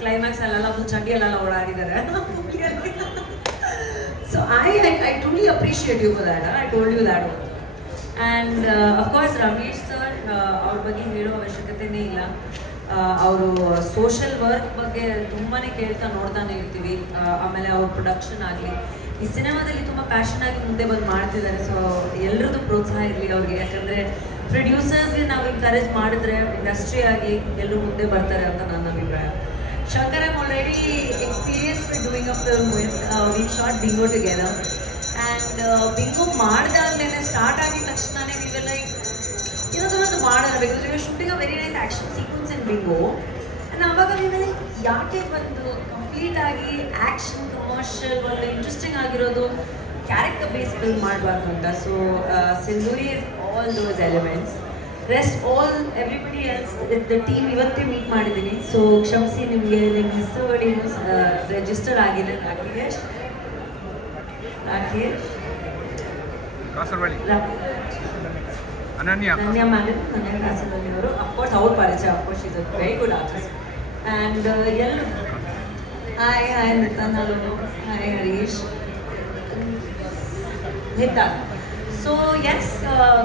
ಕ್ಲೈಮ್ಯಾಕ್ಸ್ ಅಲ್ಲೆಲ್ಲ ಫುಲ್ ಚಡ್ಡಿಯಲ್ಲೆಲ್ಲ ಓಡಾಡಿದ್ದಾರೆ. So I truly appreciate you for that. I told you that. And of course Ramesh sir ಅವ್ರ ಬಗ್ಗೆ ಹೇಳೋ ಅವಶ್ಯಕತೆನೇ ಇಲ್ಲ. ಅವರು ಸೋಷಲ್ ವರ್ಕ್ ಬಗ್ಗೆ ತುಂಬಾ ಕೇಳ್ತಾ ನೋಡ್ತಾನೆ ಇರ್ತೀವಿ. ಆಮೇಲೆ ಅವ್ರ ಪ್ರೊಡಕ್ಷನ್ ಆಗಲಿ ಈ ಸಿನಿಮಾದಲ್ಲಿ ತುಂಬ ಪ್ಯಾಷನ್ ಆಗಿ ಮುಂದೆ ಬಂದು ಮಾಡ್ತಿದ್ದಾರೆ. ಸೊ ಎಲ್ಲರದ್ದು ಪ್ರೋತ್ಸಾಹ ಇರಲಿ ಅವ್ರಿಗೆ. ಯಾಕಂದರೆ ಪ್ರೊಡ್ಯೂಸರ್ಸ್ಗೆ ನಾವು ಎನ್ಕರೇಜ್ ಮಾಡಿದ್ರೆ ಇಂಡಸ್ಟ್ರಿ ಆಗಿ ಎಲ್ಲರೂ ಮುಂದೆ ಬರ್ತಾರೆ ಅಂತ ನನ್ನ ಅಭಿಪ್ರಾಯ. Shankar I'm already experience with doing a film with we shot bingo together. And bingo ಮಾಡಿದಾಗಲೇ ಸ್ಟಾರ್ಟ್ ಆಗಿದ ತಕ್ಷಣವೇ ವಿ ವಿಲ್ ಲೈಕ್ ಇನ್ನೊಂದು ಮಾಡೋಣ, because we were shooting a very nice action sequence in bingo. And ಆವಾಗ ನೀವು ಯಾಕೆ ಒಂದು ಕಂಪ್ಲೀಟಾಗಿ ಆ್ಯಕ್ಷನ್ ಕಮರ್ಷಿಯಲ್ ಒಂದು ಇಂಟ್ರೆಸ್ಟಿಂಗ್ ಆಗಿರೋದು ಕ್ಯಾರೆಕ್ಟರ್ ಬೇಸ್ ಫಿಲ್ಮ್ ಮಾಡಬಾರ್ದು ಅಂತ. So Sindhuri is all those elements. Rest all everybody else the team ಇವತ್ತೇ ಮೀಟ್ ಮಾಡಿದ್ದೀನಿ. ಸೊ ಕ್ಷಮಿಸಿ, ನಿಮಗೆ ನಿಮ್ಮ ಹೆಸರುಗಳೇನು ರಿಜಿಸ್ಟರ್ ಆಗಿದೆ. ರಾಕೇಶ್ ಅನನ್ಯ ಮ್ಯಾಡಮ್, ಅನನ್ಯ ಕಾಸರವಳ್ಳಿ ಅವರು. ಅಫ್ಕೋರ್ಸ್ ಅವ್ರ ಪರಿಚಯ, of course is a very good artist. And ಎಲ್ಲರೂ hi Nitan, hello, hi Harish, Hitan. So yes,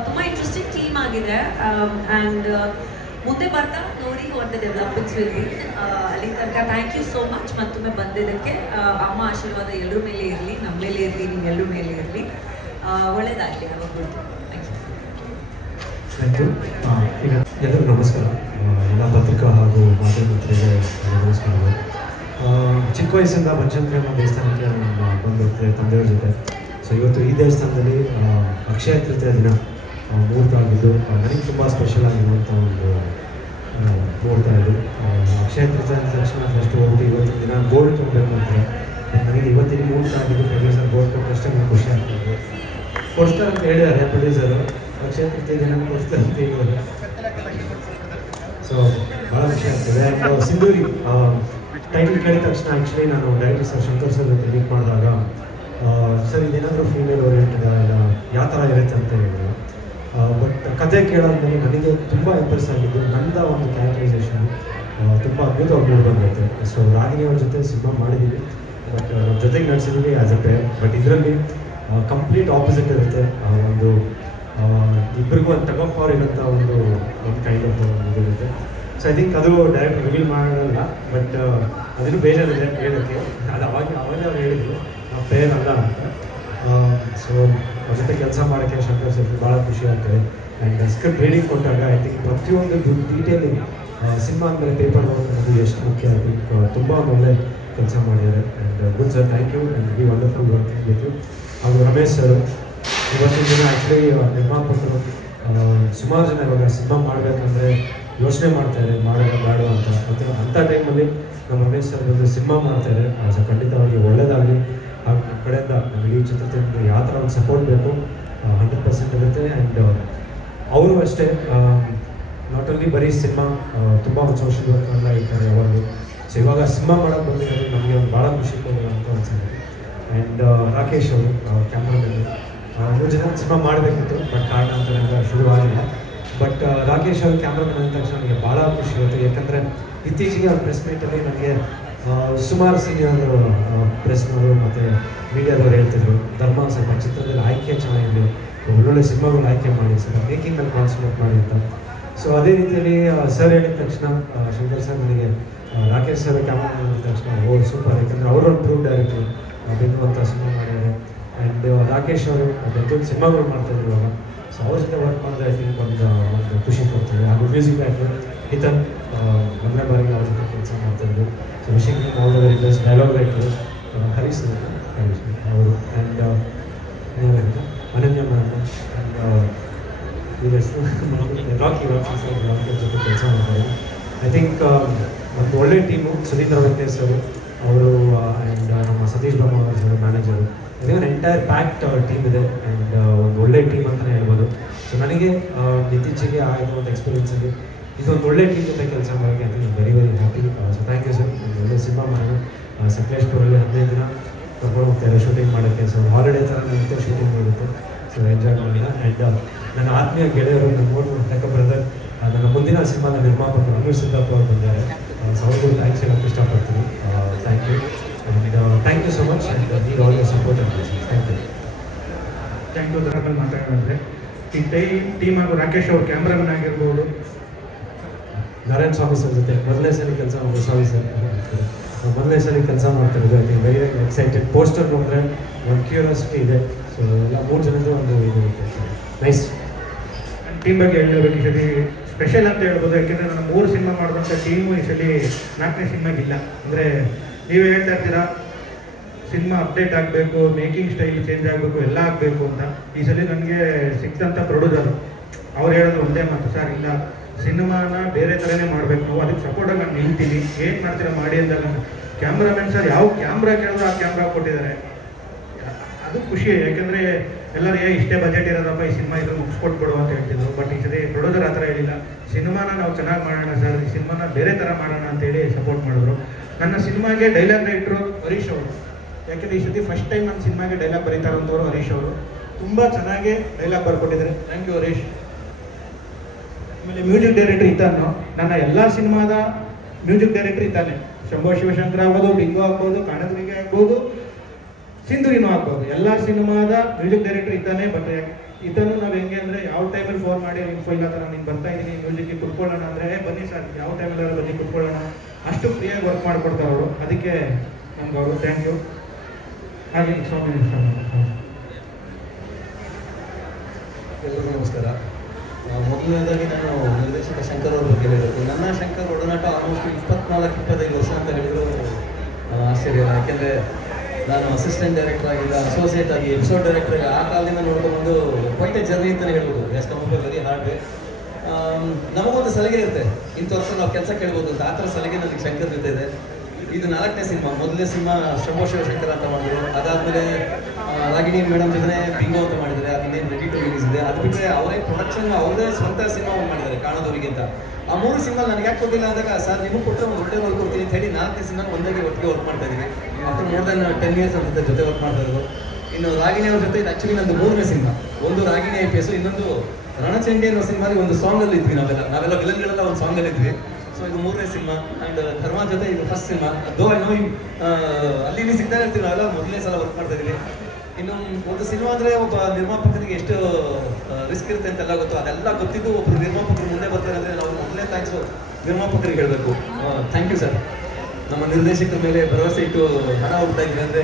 ತುಂಬ ಇಂಟ್ರೆಸ್ಟಿಂಗ್ ಟೀಮ್ ಆಗಿದೆ. ಆ್ಯಂಡ್ ಮುಂದೆ ಬರ್ತಾ ನೋಡಿ what the developments will be. ಅಲ್ಲಿ ತನಕ ಥ್ಯಾಂಕ್ ಯು ಸೋ ಮಚ್ ಮತ್ತೊಮ್ಮೆ ಬಂದಿದ್ದಕ್ಕೆ. ಅಮ್ಮ ಆಶೀರ್ವಾದ ಎಲ್ಲರ ಮೇಲೆ ಇರಲಿ, ನಮ್ಮ ಮೇಲೆ ಇರಲಿ, ನಿಮ್ಮೆಲ್ಲರ ಮೇಲೆ ಇರಲಿ. ಒಳ್ಳೇದಾಗಲಿ ಯಾವಾಗಲೂ. Thank you. ಈಗ ಎಲ್ಲರಿಗೂ ನಮಸ್ಕಾರ. ಎಲ್ಲ ಪತ್ರಿಕಾ ಹಾಗೂ ಮಾಧ್ಯಮ ಮಿತ್ರರಿಗೆ ನಮಸ್ಕಾರಗಳು. ಚಿಕ್ಕ ವಯಸ್ಸಿಂದ ಬನಶಂಕರಮ್ಮ ದೇವಸ್ಥಾನಕ್ಕೆ ನಾನು ಬಂದಿರ್ತೀನಿ ತಂದೆಯವ್ರ ಜೊತೆ. ಸೊ ಇವತ್ತು ಈ ದೇವಸ್ಥಾನದಲ್ಲಿ ಅಕ್ಷಯ ತೃತೀಯ ದಿನ ಮುಹೂರ್ತ ಆಗಿದ್ದು ನನಗೆ ತುಂಬ ಸ್ಪೆಷಲ್ ಆಗಿರುವಂಥ ಒಂದು ಮುಹೂರ್ತ ಇದು. ಅಕ್ಷಯ ತೃತೀಯ ಅಂದ ತಕ್ಷಣ ಫಸ್ಟ್ ಹೋಗ್ಬಿಟ್ಟು ಇವತ್ತಿನ ದಿನ ಗೋಲ್ಡ್ ತೊಗೊಬೇಕು ಅಂತಾರೆ. ನನಗೆ ಇವತ್ತಿನ ಮುಹೂರ್ತ ಆಗಿದ್ದು ಪ್ರೊಡ್ಯೂಸರ್ ಗೋಲ್ಡ್ ಕೊಟ್ಟಷ್ಟೇ ನನಗೆ ಖುಷಿ ಆಗ್ತದೆ. ಕೊಡ್ತಾರೆ ಅಂತ ಹೇಳಿದ್ದಾರೆ ಪ್ರೊಡ್ಯೂಸರು, ಅಕ್ಷಯ ತೃತೀಯ ದಿನ ಕೊಡ್ತಾರೆ ಅಂತ ಹೇಳಿದ್ದಾರೆ. ಸೊ ಭಾಳ ಖುಷಿ ಆಗ್ತದೆ. ಆ್ಯಂಡ್ ಸಿಂಧೂರಿ ಟೈಟಲ್ ಕೇಳಿದ ತಕ್ಷಣ ಆ್ಯಕ್ಚುಲಿ ನಾನು ಡೈರೆಕ್ಟರ್ ಸರ್ ಶಂಕರ್ ಸರ್ ಜೊತೆ ಮೀಟ್ ಮಾಡಿದಾಗ ಸರ್ ಇದೇನಾದರೂ ಫೀಮೇಲ್ ಓರಿಯೆಂಟೆಡ್ ಇಲ್ಲ ಯಾವ ಥರ ಇರುತ್ತೆ ಅಂತ ಹೇಳಿದ್ರು. ಬಟ್ ಕತೆ ಕೇಳೋದ್ಮೇಲೆ ನನಗೆ ತುಂಬ ಇಂಪ್ರೆಸ್ ಆಗಿದ್ದು ನನ್ನ ಒಂದು ಕ್ಯಾರೆಕ್ಟರೈಸೇಷನ್ ತುಂಬ ಅದ್ಭುತವಾಗಿ ಮೂಡಿ ಬಂದೈತೆ. ಸೊ ರಾಗಿಣಿ ಅವ್ರ ಜೊತೆ ಸಿನಿಮಾ ಮಾಡಿದ್ದೀವಿ, ಬಟ್ ನಮ್ಮ ಜೊತೆಗೆ ನಡೆಸಿದ್ದೀವಿ ಆ್ಯಸ್ ಎ ಪೇರ್. ಬಟ್ ಇದರಲ್ಲಿ ಕಂಪ್ಲೀಟ್ ಆಪೋಸಿಟ್ ಇರುತ್ತೆ. ಒಂದು ಇಬ್ಬರಿಗೂ ಒಂದು ಟಗ್ ಆಫ್ ವಾರ್ ಇರೋಂಥ ಒಂದು ಕೈಂಡ್ ಆಫ್ ಇದಿರುತ್ತೆ. ಸೊ ಐ ಥಿಂಕ್ ಅದು ಡೈರೆಕ್ಟ್ ರಿವೀಲ್ ಮಾಡಲ್ಲ, ಬಟ್ ಅದನ್ನು ಬೇಜಾರಿದೆ ಹೇಳೋಕ್ಕೆ. ಅದು ಅವಾಗಲೇ ಅವ್ರು ಹೇಳಿದ್ರು ನಾವು ಪೇರ್ ಅಲ್ಲ ಅಂತ. ಸೊ ಅವ್ರ ಜೊತೆ ಕೆಲಸ ಮಾಡೋಕ್ಕೆ ಶಂಕರ್ ಸರ್ ಭಾಳ ಖುಷಿ ಆಗ್ತದೆ. ಆ್ಯಂಡ್ ಸ್ಕ್ರಿಪ್ಟ್ ರೀಡಿಂಗ್ ಕೊಟ್ಟಾಗ ಐ ಥಿಂಕ್ ಪ್ರತಿಯೊಂದು ಡೀಟೇಲಿಂಗ್ ಸಿನಿಮಾ ಅಂದಮೇಲೆ ಪೇಪರ್ ವರ್ಕ್ ಅದು ಎಷ್ಟು ಮುಖ್ಯ. ಐ ಥಿಂಕ್ ತುಂಬ ಒಳ್ಳೆ ಕೆಲಸ ಮಾಡಿದ್ದಾರೆ. And good sir, thank you and we wonderful working with you. ಹಾಗೂ ರಮೇಶ್ ಸರ್ ಇವತ್ತಿನ ದಿನ ಆ್ಯಕ್ಚುಲಿ ನಿರ್ಮಾಪಕರು ಸುಮಾರು ಜನ ಇವಾಗ ಸಿನಿಮಾ ಮಾಡಬೇಕಂದ್ರೆ ಯೋಚನೆ ಮಾಡ್ತಾರೆ ಮಾಡೋದು ಬೇಡ ಅಂತ. ಮತ್ತು ಅಂಥ ಟೈಮಲ್ಲಿ ನಮ್ಮ ರಮೇಶ್ ಸರ್ ಬಂದು ಸಿನಿಮಾ ಮಾಡ್ತಾರೆ. ಸೊ ಖಂಡಿತವಾಗಿ ಒಳ್ಳೆಯದಾಗಲಿ. ಹಾಗೂ ನಮ್ಮ ಕಡೆಯಿಂದ ನಮಗೆ ಈ ಚಿತ್ರತಂಡ ಯಾವ ಥರ ಒಂದು ಸಪೋರ್ಟ್ ಬೇಕು 100% ಇರುತ್ತೆ. ಆ್ಯಂಡ್ ಅವರು ಅಷ್ಟೇ ನಾಟ್ ಓನ್ಲಿ ಬರೀ ಸಿನಿಮಾ, ತುಂಬ ಒಂದು ಸೋಷಿಯಲ್ ವರ್ಕ್ ಎಲ್ಲ ಇರ್ತಾರೆ ಯಾವಾಗಲೂ. ಸೊ ಇವಾಗ ಸಿನಿಮಾ ಮಾಡೋಕ್ಕೆ ಬಂದಿರೋದು ನಮಗೆ ಒಂದು ಭಾಳ ಖುಷಿ ಕೊಡೋದು ಅಂತ ಅನ್ಸುತ್ತೆ. ಆ್ಯಂಡ್ ರಾಕೇಶ್ ಅವರು ಕ್ಯಾಮ್ರಾದಲ್ಲಿ 3 ಜನ ಸಿನಿಮಾ ಮಾಡಬೇಕಿತ್ತು, ಬಟ್ ಕಾರಣ ಅಂತ ನನಗೆ ಶುರುವಾಗಿಲ್ಲ. ಬಟ್ ರಾಕೇಶ್ ಅವರು ಕ್ಯಾಮ್ರಾಮನ್ ಅಂದ ತಕ್ಷಣ ನನಗೆ ಭಾಳ ಖುಷಿ ಇರುತ್ತೆ. ಯಾಕಂದರೆ ಇತ್ತೀಚೆಗೆ ಅವ್ರ ಪ್ರೆಸ್ ಮೀಟಲ್ಲಿ ನನಗೆ ಸುಮಾರು ಸೀನಿಯರ್ ಪ್ರೆಸ್ನವರು ಮತ್ತು ಮೀಡಿಯಾದವ್ರು ಹೇಳ್ತಿದ್ರು, ಧರ್ಮ ಸ್ವಲ್ಪ ಚಿತ್ರದಲ್ಲಿ ಆಯ್ಕೆ ಚೆನ್ನಾಗಿದೆ, ಒಳ್ಳೊಳ್ಳೆ ಸಿನಿಮಾಗಳು ಆಯ್ಕೆ ಮಾಡಿ, ಸ್ವಲ್ಪ ಮೇಕಿಂಗಲ್ಲಿ ಕಾನ್ಸಂಟ್ರೇಟ್ ಮಾಡಿ ಅಂತ. ಸೊ ಅದೇ ರೀತಿಯಲ್ಲಿ ಸರ್ ಹೇಳಿದ ತಕ್ಷಣ ಶಂಕರ್ ಸರ್ ನನಗೆ ರಾಕೇಶ್ ಸರ್ ಕ್ಯಾಮ್ರಾಮನ್ ಅಂದ ತಕ್ಷಣ ಸೂಪರ್. ಯಾಕಂದರೆ ಅವರೊಂದು ಪ್ರೂವ್ ಡೈರೆಕ್ಟ್ರು ಬೆನ್ನುವಂಥ ಸಿನಿಮಾ ಮಾಡಿದ್ದಾರೆ. ಆ್ಯಂಡ್ ರಾಕೇಶ್ ಅವರು ದೊಡ್ಡ ಸಿನಿಮಾಗಳು ಮಾಡ್ತಾಯಿದ್ರು ಇವಾಗ. ಸೊ ಅವ್ರ ಜೊತೆ ವರ್ಕ್ ಮಾಡಿದ್ರೆ ಐ ಥಿಂಕ್ ಒಂದು ಖುಷಿ ಕೊಡ್ತದೆ. ಹಾಗೂ ಮ್ಯೂಸಿಕ್ ಡೈರೆಕ್ಟರ್ ಹಿತನ್ ಮೊದಲನೇ ಬಾರಿಗೆ ಅವ್ರ ಜೊತೆ ಕೆಲಸ ಮಾಡ್ತಾಯಿದ್ರು. So wishing all the very best. Dialogue writer Harish ಅವರು ಆ್ಯಂಡ್ ಅನನ್ಯ ಮ್ಯಾಮ್ ಆ್ಯಂಡ್ ರಾಕಿ ಸರ್ ಜೊತೆ ಕೆಲಸ ಮಾಡ್ತಾರೆ. ಐ ಥಿಂಕ್ ಒಂದು ಒಳ್ಳೆ ಟೀಮು. ಸುಧೀಂದ್ರ ವೆಂಕಟೇಶ್ ಅವರು ಆ್ಯಂಡ್ ನಮ್ಮ ಸತೀಶ್ ಬಾಬು ಅವರು ಮ್ಯಾನೇಜರು. ಇದೇ ಒಂದು ಎಂಟೈರ್ ಪ್ಯಾಕ್ಟ್ ಟೀಮ್ ಇದೆ. ಆ್ಯಂಡ್ ಒಂದು ಒಳ್ಳೆ ಟೀಮ್ ಅಂತಲೇ ಹೇಳ್ಬೋದು. ಸೊ ನನಗೆ ಇತ್ತೀಚೆಗೆ ಆಗಿರೋ ಒಂದು ಎಕ್ಸ್ಪೀರಿಯನ್ಸಲ್ಲಿ ಇದೊಂದು ಒಳ್ಳೆ ಟೀಮ್ ಜೊತೆ ಕೆಲಸ ಮಾಡೋಕ್ಕೆ I think very happy. So thank you sir. ಒಂದು ಒಳ್ಳೆ ಸಿನಿಮಾ ಮಾಡೋಣ. ಸಕಲೇಶ್ಪುರಲ್ಲಿ 15 ದಿನ ಕರ್ಕೊಂಡು ಹೋಗ್ತಾರೆ ಶೂಟಿಂಗ್ ಮಾಡೋಕ್ಕೆ. ಸೊ ಹಾಲಿಡೇ ಥರ ಇರುತ್ತೆ, ಶೂಟಿಂಗ್ ಮಾಡುತ್ತೆ. ಸೊ ಎಂಜಾಯ್ ಮಾಡೋಣ. ಆ್ಯಂಡ್ ನನ್ನ ಆತ್ಮೀಯ ಗೆಳೆಯರು ನನ್ನ ನೋಡ್ಬೇಕು ಬ್ರದರ್, ನನ್ನ ಮುಂದಿನ ಸಿನಿಮಾದ ನಿರ್ಮಾಪಕರು ಅಮೀರ್ ಸಿದ್ದಪ್ಪ ಅವರು ಬಂದಿದ್ದಾರೆ. ಸೊ ಅವ್ರಿಗೂ ಥ್ಯಾಂಕ್ಸ್ ಹೇಳೋಕ್ಕೆ ಇಷ್ಟಪಡ್ತೀನಿ. Thank you and thank you so much. And need all your support and thank you. Thank you. ಧರ್ಮಲ್ಲಿ ಮಾತಾಡೋದ್ರೆ ಈ ಟೀಮ್ ಹಾಗೂ ರಾಕೇಶ್ ಅವರು ಕ್ಯಾಮ್ರಾಮನ್ ಆಗಿರ್ಬೋದು, ನಾರಾಯಣ ಸ್ವಾಮಿ ಸರ್ ಜೊತೆ ಮೊದಲನೇ ಸರಿ ಕೆಲಸ ಮಾಡಿ ಸ್ವಾಮಿ ಸರ್ ಮೊದಲನೇ ಸರಿ ಕೆಲಸ ಮಾಡ್ತಿರೋದು. I think very excited. Poster ನೋಡಿದ್ರೆ ಒಂದು ಕ್ಯೂರಿಯಾಸಿಟಿ ಇದೆ. ಸೊ ಎಲ್ಲ 3 ಜನದ್ದು ಒಂದು ಇದು ನೈಸ್. ಟೀಮ್ ಬಗ್ಗೆ ಹೇಳಬೇಕು. ಈ ಸಲ ಸ್ಪೆಷಲ್ ಅಂತ ಹೇಳ್ಬೋದು. ಯಾಕೆಂದರೆ ನಾನು 3 ಸಿನಿಮಾ ಮಾಡಿದಂಥ ಟೀಮು ಈ ಸಲ 4ನೇ ಸಿನಿಮಾಗಿಲ್ಲ. ಅಂದರೆ ನೀವೇ ಹೇಳ್ತಾ ಇರ್ತೀರಾ ಸಿನಿಮಾ ಅಪ್ಡೇಟ್ ಆಗಬೇಕು, ಮೇಕಿಂಗ್ ಸ್ಟೈಲ್ ಚೇಂಜ್ ಆಗಬೇಕು, ಎಲ್ಲ ಆಗಬೇಕು ಅಂತ. ಈ ಸಲ ನನಗೆ ಸಿಕ್ತಂಥ ಪ್ರೊಡ್ಯೂಸರು ಅವ್ರು ಹೇಳೋದು ಒಂದೇ ಮಾತು, ಸರ್ ಇಲ್ಲ ಸಿನಿಮಾನ ಬೇರೆ ಥರನೇ ಮಾಡಬೇಕು, ನಾವು ಅದಕ್ಕೆ ಸಪೋರ್ಟಾಗಿ ನಾನು ನಿಲ್ತೀನಿ, ಏನು ಮಾಡ್ತೀರಾ ಮಾಡಿ ಅಂದಾಗ ಕ್ಯಾಮ್ರಾಮನ್ ಸರ್ ಯಾವ ಕ್ಯಾಮ್ರಾ ಕೇಳಿದ್ರು ಆ ಕ್ಯಾಮ್ರಾ ಕೊಟ್ಟಿದ್ದಾರೆ. ಅದು ಖುಷಿ. ಯಾಕೆಂದರೆ ಎಲ್ಲರೂ ಇಷ್ಟೇ ಬಜೆಟ್ ಇರೋದಪ್ಪ ಈ ಸಿನಿಮಾ ಇದ್ರೆ ಮುಗಿಸ್ಕೊಟ್ಬಿಡು ಅಂತ ಹೇಳ್ತಿದ್ರು. ಬಟ್ ಈ ಸರಿ ಪ್ರೊಡ್ಯೂಸರ್ ಆ ಥರ ಹೇಳಿಲ್ಲ, ಸಿನಿಮಾನ ನಾವು ಚೆನ್ನಾಗಿ ಮಾಡೋಣ ಸರ್, ಈ ಸಿನಿಮಾನ ಬೇರೆ ಥರ ಮಾಡೋಣ ಅಂತೇಳಿ ಸಪೋರ್ಟ್ ಮಾಡಿದ್ರು. ನನ್ನ ಸಿನಿಮಾಗೆ ಡೈಲಾಗ್ ರೈಟ್ರು ಹರೀಶ್ ಅವರು. ಯಾಕೆಂದರೆ ಈ ಸತಿ ಫಸ್ಟ್ ಟೈಮ್ ನನ್ನ ಸಿನಿಮಾಗೆ ಡೈಲಾಗ್ ಬರೀತಾ ಇರೋಂಥವ್ರು ಹರೀಶ್ ಅವರು. ತುಂಬ ಚೆನ್ನಾಗಿ ಡೈಲಾಗ್ ಬರ್ಕೊಟ್ಟಿದ್ದಾರೆ. Thank you Harish. ಆಮೇಲೆ ಮ್ಯೂಸಿಕ್ ಡೈರೆಕ್ಟರ್ ಇತಾನು. ನನ್ನ ಎಲ್ಲ ಸಿನಿಮಾದ ಮ್ಯೂಸಿಕ್ ಡೈರೆಕ್ಟರ್ ಇತಾನೆ. ಶಂಭೋ ಶಿವಶಂಕರ್ ಆಗ್ಬೋದು, ಡಿಂಗು ಆಗ್ಬೋದು, ಕಾಣದುರಿಗೆ ಆಗ್ಬೋದು, ಸಿಂಧೂರಿನೂ ಆಗ್ಬೋದು. ಎಲ್ಲ ಸಿನಿಮಾದ ಮ್ಯೂಸಿಕ್ ಡೈರೆಕ್ಟರ್ ಇದ್ದಾನೆ. ಬಟ್ ಇದನ್ನು ನಾವು ಹೆಂಗೆ ಅಂದರೆ ಯಾವ ಟೈಮಲ್ಲಿ ಫೋನ್ ಮಾಡಿ ಇನ್ಫೋ ಇಲ್ಲ ಥರ ನೀನು ಬರ್ತಾ ಇದ್ದೀನಿ ಮ್ಯೂಸಿಕ್ಗೆ ಕುತ್ಕೊಳ್ಳೋಣ ಅಂದರೆ ಬನ್ನಿ ಸರ್ ಯಾವ ಟೈಮಲ್ಲಿ ಬನ್ನಿ ಕುತ್ಕೊಳ್ಳೋಣ ಅಷ್ಟು ಫ್ರೀಯಾಗಿ ವರ್ಕ್ ಮಾಡಿಕೊಡ್ತಾರೆ ಅವರು. ಅದಕ್ಕೆ ನಮ್ಗೆ ಅವರು ಥ್ಯಾಂಕ್ ಯು. ಹಾಗೆ ಸ್ವಾಮಿ ಎಲ್ಲರಿಗೂ ನಮಸ್ಕಾರ. ಮೊದಲನೇದಾಗಿ ನಾನು ನಿರ್ದೇಶಕ ಶಂಕರ್ ಅವ್ರ ಬಗ್ಗೆ ಹೇಳಬೇಕು. ನನ್ನ ಶಂಕರ್ ಒಡನಾಟ ಆಲ್ಮೋಸ್ಟ್ 24-25 ವರ್ಷ ಅಂತ ಹೇಳಿದ್ರು ಆಶ್ಚರ್ಯ. ಯಾಕೆಂದರೆ ನಾನು ಅಸಿಸ್ಟೆಂಟ್ ಡೈರೆಕ್ಟರ್ ಆಗಿಲ್ಲ, ಅಸೋಸಿಯೇಟ್ ಆಗಿ, ಎಪಿಸೋಡ್ ಡೈರೆಕ್ಟರ್ ಆಗಿ ಆ ಕಾಲದಿಂದ ನೋಡ್ಕೊಂಡು ಕ್ವೈಟ್ ಎ ಜರ್ನಿ ಅಂತಲೇ ಹೇಳ್ಬೋದು. As come very hard way. ನಮಗೊಂದು ಸಲಿಗೆ ಇರುತ್ತೆ, ಇಂಥವ್ರ ನಾವು ಕೆಲಸ ಕೇಳ್ಬೋದು ಅಂತ. ಆ ಥರ ಸಲಿಗೆ ನನಗೆ ಶಂಕರ್ ಜೊತೆ ಇದೆ. ಇದು 4ನೇ ಸಿನಿಮಾ. ಮೊದಲನೇ ಸಿನಿಮಾ ಶಂಭೋ ಶಿವಶಂಕರ್ ಅಂತ ಮಾಡಿದ್ರು. ಅದಾದಮೇಲೆ ರಾಗಿಣಿ ಮೇಡಮ್ ಜೊತೆ ಬಿಂಗೋ ಅಂತ ಮಾಡಿದ್ದಾರೆ. ಅದನ್ನೇನು ರೆಡಿ ಟು ರಿಲೀಸ್ ಇದೆ. ಅದು ಬಿಟ್ಟರೆ ಅವರೇ ಪ್ರೊಡಕ್ಷನ್, ಅವರೇ ಸ್ವಂತ ಸಿನಿಮಾ ಮಾಡಿದ್ದಾರೆ ಕಾಣೋದವರಿಗೆ ಅಂತ. ಆ 3 ಸಿನಿಮಾ ನನಗೆ ಯಾಕೆ ಕೊಟ್ಟಿಲ್ಲ ಅಂದಾಗ, ಸರ್ ನಿಮಗೆ ಕೊಟ್ಟರೆ ಒಂದು ಒಳ್ಳೆ ರೋಲ್ ಕೊಡ್ತೀನಿ ಅಂತ ಹೇಳಿ 4ನೇ ಸಿನಿಮಾ ಒಂದಾಗಿ ಒಟ್ಟಿಗೆ ವರ್ಕ್ ಮಾಡ್ತಾ ಇದ್ದೀವಿ. ಆಫ್ಟರ್ ಮೋರ್ ದೆನ್ 10 years ಅನ್ಸುತ್ತೆ ಜೊತೆ ವರ್ಕ್ ಮಾಡ್ತಾ ಇರೋದು. ಇನ್ನು ರಾಗಿಣಿ ಅವ್ರ ಜೊತೆ ಇದು ಆ್ಯಕ್ಚುಲಿ ನಂದು 3ನೇ ಸಿನಿಮಾ. ಒಂದು ರಾಗಿಣಿ IPS, ಇನ್ನೊಂದು ರಣಚಂಡಿ ಅನ್ನೋ ಸಿನಿಮಾಲಿ ಒಂದು ಸಾಂಗಲ್ಲಿ ಇದ್ವಿ ನಾವೆಲ್ಲ ವಿಲನ್ಗಳೆಲ್ಲ ಒಂದು ಸಾಂಗಲ್ಲಿ ಇದ್ವಿ. ಸೊ ಇದು 3ನೇ ಸಿನಿಮಾ. ಆ್ಯಂಡ್ ಧರ್ಮ ಜೊತೆ ಇದು first cinema. Though I know ಅಲ್ಲಿ ನೀವು ಸಿಗ್ತಾ ಇರ್ತೀವಿ, ನಾವೆಲ್ಲ ಮೊದಲನೇ ಸಲ ವರ್ಕ್ ಮಾಡ್ತಾ ಇದ್ದೀವಿ. ಇನ್ನು ಒಂದು ಸಿನಿಮಾ ಅಂದರೆ ಒಬ್ಬ ನಿರ್ಮಾಪಕರಿಗೆ ಎಷ್ಟು ರಿಸ್ಕ್ ಇರುತ್ತೆ ಅಂತೆಲ್ಲ ಗೊತ್ತು. ಅದೆಲ್ಲ ಗೊತ್ತಿದ್ದು ಒಬ್ಬರು ನಿರ್ಮಾಪಕರು ಮುಂದೆ ಬರ್ತಾರೆ ಅಂದರೆ ನಾವು ಮೊದಲನೇ ಥ್ಯಾಂಕ್ಸು ನಿರ್ಮಾಪಕರಿಗೆ ಹೇಳಬೇಕು. Thank you sir. ನಮ್ಮ ನಿರ್ದೇಶಕರ ಮೇಲೆ ಭರವಸೆ ಇಟ್ಟು ಹಣ ಹೋಗ್ತಾ ಇದ್ದೀವಿ ಅಂದರೆ,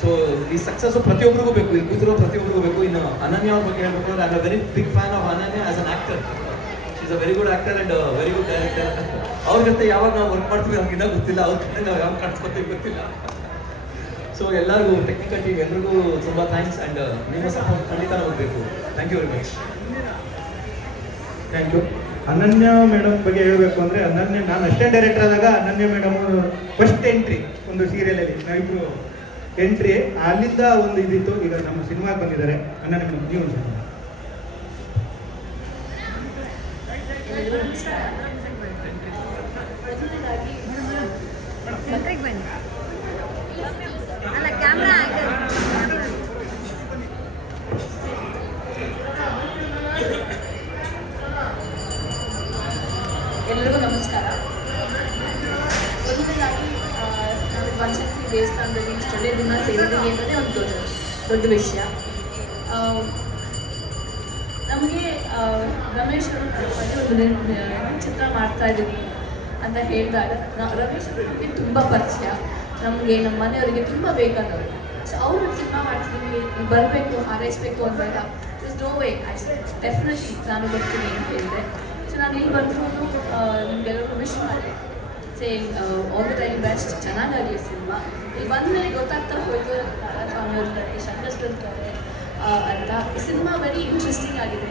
ಸೊ ಈ ಸಕ್ಸಸ್ಸು ಪ್ರತಿಯೊಬ್ಬರಿಗೂ ಬೇಕು, ಇಲ್ಲಿ ಕೂತಿರೋ ಪ್ರತಿಯೊಬ್ಬರಿಗೂ ಬೇಕು. ಇನ್ನು ಅನನ್ಯ ಅವ್ರ ಬಗ್ಗೆ ಹೇಳಬೇಕು ಅಂದರೆ, I am a very big fan of Ananya as an actor. Is a very good actor and very good director. ಅವ್ರ ಜೊತೆ ಯಾವಾಗ ನಾವು ವರ್ಕ್ ಮಾಡ್ತೀವಿ ನಮಗಿನ್ನ ಗೊತ್ತಿಲ್ಲ, ಅವ್ರ ಜೊತೆ ನಾವು ಯಾವಾಗ ಕಾಣಿಸ್ಕೊತೀವಿ ಗೊತ್ತಿಲ್ಲ. ಸೊ ಎಲ್ಲರಿಗೂ, ಟೆಕ್ನಿಕಲ್ ಟೀಮ್ ಎಲ್ರಿಗೂ ತುಂಬ ಥ್ಯಾಂಕ್ಸ್. ಆ್ಯಂಡ್ ನಿಮ್ಮ ಸಪೋರ್ಟ್ ಖಂಡಿತ ನಮಗೆ ಬೇಕು. Thank you very much. Thank you. Ananya madam ಬಗ್ಗೆ ಹೇಳಬೇಕು ಅಂದರೆ, ಅನನ್ಯ ನಾನು ಅಸಿಸ್ಟೆಂಟ್ ಡೈರೆಕ್ಟರ್ ಆದಾಗ ಅನನ್ಯ ಮೇಡಮ್ ಫಸ್ಟ್ ಎಂಟ್ರಿ ಒಂದು ಸೀರಿಯಲಲ್ಲಿ ನಾವಿಬ್ಬರು ಎಂಟ್ರಿ, ಅಲ್ಲಿಂದ ಒಂದು ಇದಿತ್ತು. ಈಗ ನಮ್ಮ ಸಿನಿಮಾಗೆ ಬಂದಿದ್ದಾರೆ ಅನನ್ಯ ಮೇಡಮ್. ನೀವು ಎಲ್ಲರಿಗೂ ನಮಸ್ಕಾರ. ಮೊದಲನೇದಾಗಿ ನಾನು ಬನಶಂಕರಿ ದೇವಸ್ಥಾನದಲ್ಲಿ ಇಷ್ಟೊಳ್ಳೆ ದಿನ ಸೇರಿದ್ದೀನಿ ಅನ್ನೋದೇ ಒಂದು ದೊಡ್ಡ ವಿಷಯ. ನಮಗೆ ರಮೇಶ್ ಅವರು ಒಂದು ಚಿತ್ರ ಮಾಡ್ತಾ ಇದ್ದೀನಿ ಅಂತ ಹೇಳಿದಾಗ, ರಮೇಶ್ ಅವರು ನಮಗೆ ತುಂಬ ಪರಿಚಯ, ನಮಗೆ ನಮ್ಮ ಮನೆಯವರಿಗೆ ತುಂಬ ಬೇಕಾದವರು. ಸೊ ಅವರು ಸಿನಿಮಾ ಮಾಡ್ತಿದ್ದೀವಿ, ಬರಬೇಕು, ಹಾರೈಸಬೇಕು ಅಂದಾಗ ಇಸ್ ನೋ ವೇ, ಡೆಫಿನೆಟ್ಲಿ ನಾನು ಬರ್ತೀನಿ ಅಂತ ಹೇಳಿದೆ. ಸೊ ನಾನು ಇಲ್ಲಿ ಬಂದರೂ ನಿಮಗೆಲ್ಲರಿಗೂ ವಿಶ್ ಮಾಡಿದೆ, same all the time best, ಚೆನ್ನಾಗಾಗಲಿ ಸಿನಿಮಾ. ಇಲ್ಲಿ ಬಂದ ಮೇಲೆ ಗೊತ್ತಾಗ್ತಾ ಹೋಯಿತು ಸ್ವಾಮಿ ಅವ್ರಿದ್ದಾರೆ, ಶಂಕರ್ ಇರ್ತಾರೆ ಅಂತ. ಸಿನಿಮಾ ವೆರಿ ಇಂಟ್ರೆಸ್ಟಿಂಗ್ ಆಗಿದೆ.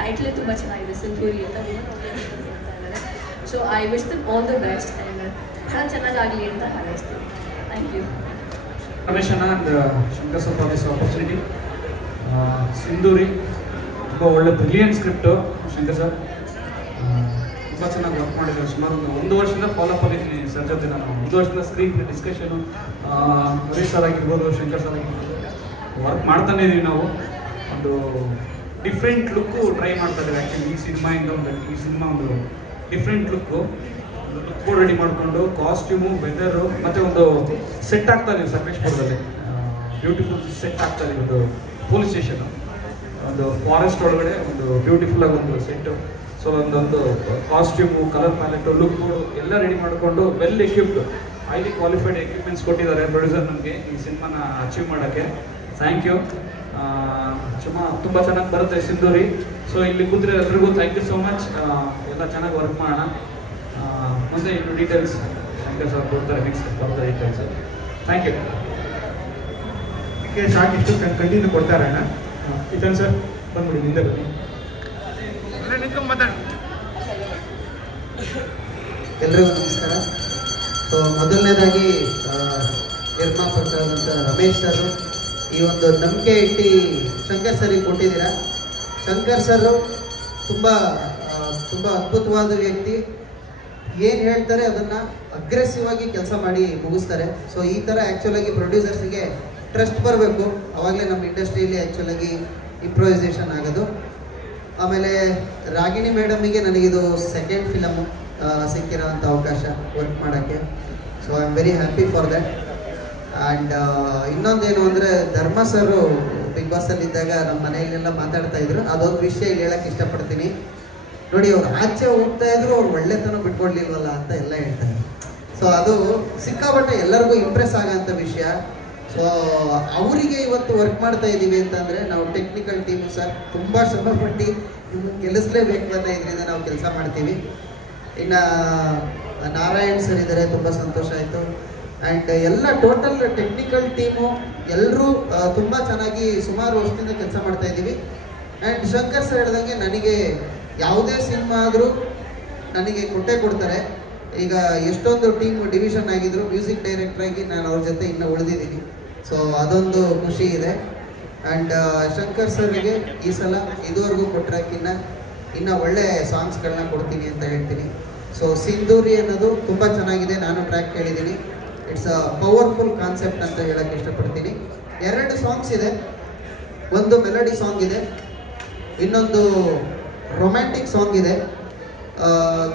ಟೈಟ್ಲೇ ತುಂಬ ಚೆನ್ನಾಗಿದೆ, ಸಿಂಧೂರಿ ಅಂತ. So I wish them all the best and ಬಹಳ ಚೆನ್ನಾಗಾಗಲಿ ಅಂತ ಹಾರೈಸ್ತೀನಿ. Thank you. ರಮೇಶ್ ಅಣ್ಣ and Shankar sir for this opportunity. Sindhuri ತುಂಬ ಒಳ್ಳೆ ಬ್ರಿಲಿಯಂಟ್ ಸ್ಕ್ರಿಪ್ಟು. ಶಂಕರ್ ಸರ್ ತುಂಬ ಚೆನ್ನಾಗಿ ವರ್ಕ್ ಮಾಡಿದ್ದಾರೆ. ಸುಮಾರು ಒಂದು ವರ್ಷದಿಂದ ಫಾಲೋಅಪ್ ಆಗಿದ್ದೀನಿ ಸರ್ ಜೊತೆ. ನಾನು 1 ವರ್ಷದಿಂದ ಸ್ಕ್ರೀನ್ ಡಿಸ್ಕಷನು ಹರೀಶ್ ಸರ್ ಆಗಿರ್ಬೋದು, ಶಂಕರ್ ಸರ್ ಆಗಿರ್ಬೋದು, ವರ್ಕ್ ಮಾಡ್ತಾನೆ ಇದ್ದೀವಿ ನಾವು. ಒಂದು ಡಿಫ್ರೆಂಟ್ ಲುಕ್ಕು ಟ್ರೈ ಮಾಡ್ತಾ ಇದ್ದೀವಿ. ಆ್ಯಕ್ಚುಲಿ ಈ ಸಿನಿಮಾಯಿಂದ ಈ ಸಿನಿಮಾ ಒಂದು ಡಿಫ್ರೆಂಟ್ ಲುಕ್ಕು ರೆಡಿ ಮಾಡಿಕೊಂಡು, ಕಾಸ್ಟ್ಯೂಮು, ವೆದರು, ಮತ್ತು ಒಂದು ಸೆಟ್ ಆಗ್ತಾ ಇದೀವಿ ಸಕಲೇಶ್ಪುರದಲ್ಲಿ. ಬ್ಯೂಟಿಫುಲ್ ಸೆಟ್ ಆಗ್ತಾ ಇದೀವಿ. ಒಂದು ಪೊಲೀಸ್ ಸ್ಟೇಷನು, ಒಂದು ಫಾರೆಸ್ಟ್ ಒಳಗಡೆ ಒಂದು ಬ್ಯೂಟಿಫುಲ್ಲಾಗಿ ಒಂದು ಸೆಟ್ಟು. ಸೊ ಒಂದೊಂದು costume, colour palette, look board ಎಲ್ಲ ರೆಡಿ ಮಾಡಿಕೊಂಡು well equipped, highly qualified equipments ಕೊಟ್ಟಿದ್ದಾರೆ ಪ್ರೊಡ್ಯೂಸರ್ ನಮಗೆ ಈ ಸಿನಿಮಾನ ಅಚೀವ್ ಮಾಡೋಕ್ಕೆ. Thank you. ತುಂಬ ಚೆನ್ನಾಗಿ ಬರುತ್ತೆ ಸಿಂಧೂರಿ. ಸೊ ಇಲ್ಲಿ ಕೂತ್ರೆ ಎಲ್ರಿಗೂ ಥ್ಯಾಂಕ್ ಯು ಸೋ ಮಚ್. ಎಲ್ಲ ಚೆನ್ನಾಗಿ ವರ್ಕ್ ಮಾಡೋಣ. ಮುಂದೆ ಇನ್ನು ಡೀಟೇಲ್ಸ್ ಶಂಕರ್ ಸರ್ ಕೊಡ್ತಾರೆ, ನೆಕ್ಸ್ಟ್ ಬರ್ತಾರೆ ಡೀಟೇಲ್ಸ್. Thank you. ಶಾಕ್ ಇಷ್ಟು ಕಂಟಿನ್ಯೂ ಕೊಡ್ತಾರೆ ಅಣ್ಣ. ಇದನ್ನು ಸರ್ ಬಂದ್ಬಿಡಿ, ನಿಂದೆ ಬನ್ನಿ. ಎಲ್ರಿಗೂ ನಮಸ್ಕಾರ. ಸೊ ಮೊದಲನೇದಾಗಿ ನಿರ್ಮಾಪಕರಾದಂಥ ರಮೇಶ್ ಸರ್ ಈ ಒಂದು ನಂಬಿಕೆ ಇಟ್ಟು ಶಂಕರ್ ಸರಿಗೆ ಕೊಟ್ಟಿದ್ದೀರಾ. ಶಂಕರ್ ಸರ್ ತುಂಬ ಅದ್ಭುತವಾದ ವ್ಯಕ್ತಿ. ಏನು ಹೇಳ್ತಾರೆ ಅದನ್ನು ಅಗ್ರೆಸಿವ್ ಆಗಿ ಕೆಲಸ ಮಾಡಿ ಮುಗಿಸ್ತಾರೆ. ಸೊ ಈ ಥರ ಆ್ಯಕ್ಚುಲಾಗಿ ಪ್ರೊಡ್ಯೂಸರ್ಸಿಗೆ ಟ್ರಸ್ಟ್ ಬರಬೇಕು, ಆವಾಗಲೇ ನಮ್ಮ ಇಂಡಸ್ಟ್ರಿಯಲ್ಲಿ ಆ್ಯಕ್ಚುಲಾಗಿ ಇಂಪ್ರೊವೈಸೇಷನ್ ಆಗೋದು. ಆಮೇಲೆ ರಾಗಿಣಿ ಮೇಡಮಿಗೆ ನನಗಿದು ಸೆಕೆಂಡ್ ಫಿಲಮು ಸಿಕ್ಕಿರೋ ಅಂಥ ಅವಕಾಶ ವರ್ಕ್ ಮಾಡೋಕ್ಕೆ. So I am very happy for that. And ಇನ್ನೊಂದೇನು ಅಂದರೆ ಧರ್ಮ ಸರು ಬಿಗ್ ಬಾಸಲ್ಲಿ ಇದ್ದಾಗ ನಮ್ಮ ಮನೆಯಲ್ಲೆಲ್ಲ ಮಾತಾಡ್ತಾ ಇದ್ರು. ಅದೊಂದು ವಿಷಯ ಇಲ್ಲಿ ಹೇಳಕ್ಕೆ ಇಷ್ಟಪಡ್ತೀನಿ. ನೋಡಿ, ಅವ್ರು ಆಚೆ ಹೋಗ್ತಾ ಇದ್ರು, ಅವ್ರು ಒಳ್ಳೆತನ ಬಿಟ್ಕೊಡ್ಲಿಲ್ವಲ್ಲ ಅಂತ ಎಲ್ಲ ಹೇಳ್ತಾರೆ. ಸೊ ಅದು ಸಿಕ್ಕಾಪಟ್ಟೆ ಎಲ್ಲರಿಗೂ ಇಂಪ್ರೆಸ್ ಆಗೋಂಥ ವಿಷಯ. ಸೊ ಅವರಿಗೆ ಇವತ್ತು ವರ್ಕ್ ಮಾಡ್ತಾ ಇದ್ದೀವಿ ಅಂತಂದರೆ ನಾವು ಟೆಕ್ನಿಕಲ್ ಟೀಮು ಸರ್ ತುಂಬ ಶ್ರಮಪಟ್ಟು ನಿಮ್ಮನ್ನು ಗೆಲ್ಲಿಸಲೇಬೇಕು ಅಂತ ಇದರಿಂದ ನಾವು ಕೆಲಸ ಮಾಡ್ತೀವಿ. ಇನ್ನು ನಾರಾಯಣ್ ಸರ್ ಇದ್ದಾರೆ, ತುಂಬ ಸಂತೋಷ ಆಯಿತು. ಆ್ಯಂಡ್ ಎಲ್ಲ ಟೋಟಲ್ ಟೆಕ್ನಿಕಲ್ ಟೀಮು ಎಲ್ಲರೂ ತುಂಬ ಚೆನ್ನಾಗಿ ಸುಮಾರು ವರ್ಷದಿಂದ ಕೆಲಸ ಮಾಡ್ತಾ ಇದ್ದೀವಿ. ಆ್ಯಂಡ್ ಶಂಕರ್ ಸರ್ ಹೇಳ್ದಂಗೆ ನನಗೆ ಯಾವುದೇ ಸಿನಿಮಾ ಆದರೂ ನನಗೆ ಕೊಡ್ತಾರೆ. ಈಗ ಎಷ್ಟೊಂದು ಟೀಮ್ ಡಿವಿಷನ್ ಆಗಿದ್ರು, ಮ್ಯೂಸಿಕ್ ಡೈರೆಕ್ಟ್ರಾಗಿ ನಾನು ಅವ್ರ ಜೊತೆ ಇನ್ನೂ ಉಳಿದಿದ್ದೀನಿ. ಸೊ ಅದೊಂದು ಖುಷಿ ಇದೆ. ಆ್ಯಂಡ್ ಶಂಕರ್ ಸರ್ಗೆ ಈ ಸಲ ಇದುವರೆಗೂ ಕೊಟ್ಟರಕ್ಕಿನ್ನ ಇನ್ನೂ ಒಳ್ಳೆ ಸಾಂಗ್ಸ್ಗಳನ್ನ ಕೊಡ್ತೀನಿ ಅಂತ ಹೇಳ್ತೀನಿ. ಸೊ ಸಿಂಧೂರಿ ಅನ್ನೋದು ತುಂಬ ಚೆನ್ನಾಗಿದೆ, ನಾನು ಟ್ರ್ಯಾಕ್ ಕೇಳಿದ್ದೀನಿ. ಇಟ್ಸ್ ಅ ಪವರ್ಫುಲ್ ಕಾನ್ಸೆಪ್ಟ್ ಅಂತ ಹೇಳಕ್ಕೆ ಇಷ್ಟಪಡ್ತೀನಿ. 2 ಸಾಂಗ್ಸ್ ಇದೆ, ಒಂದು ಮೆಲಡಿ ಸಾಂಗ್ ಇದೆ, ಇನ್ನೊಂದು ರೊಮ್ಯಾಂಟಿಕ್ ಸಾಂಗ್ ಇದೆ.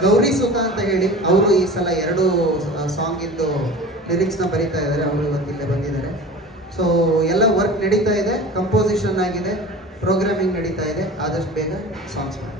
ಗೌರಿ ಸುತ ಅಂತ ಹೇಳಿ ಅವರು ಈ ಸಲ 2 ಸಾಂಗಿಂದು ಲಿರಿಕ್ಸ್ನ ಬರೀತಾ ಇದ್ದಾರೆ. ಅವರು ಇವತ್ತು ಇಲ್ಲೇ ಬಂದಿದ್ದಾರೆ. ಸೊ ಎಲ್ಲ ವರ್ಕ್ ನಡೀತಾ ಇದೆ, ಕಂಪೋಸಿಷನ್ ಆಗಿದೆ, ಪ್ರೋಗ್ರಾಮಿಂಗ್ ನಡೀತಾ ಇದೆ. ಆದಷ್ಟು ಬೇಗ ಸಾಂಗ್ಸ್ ಮಾಡಿ.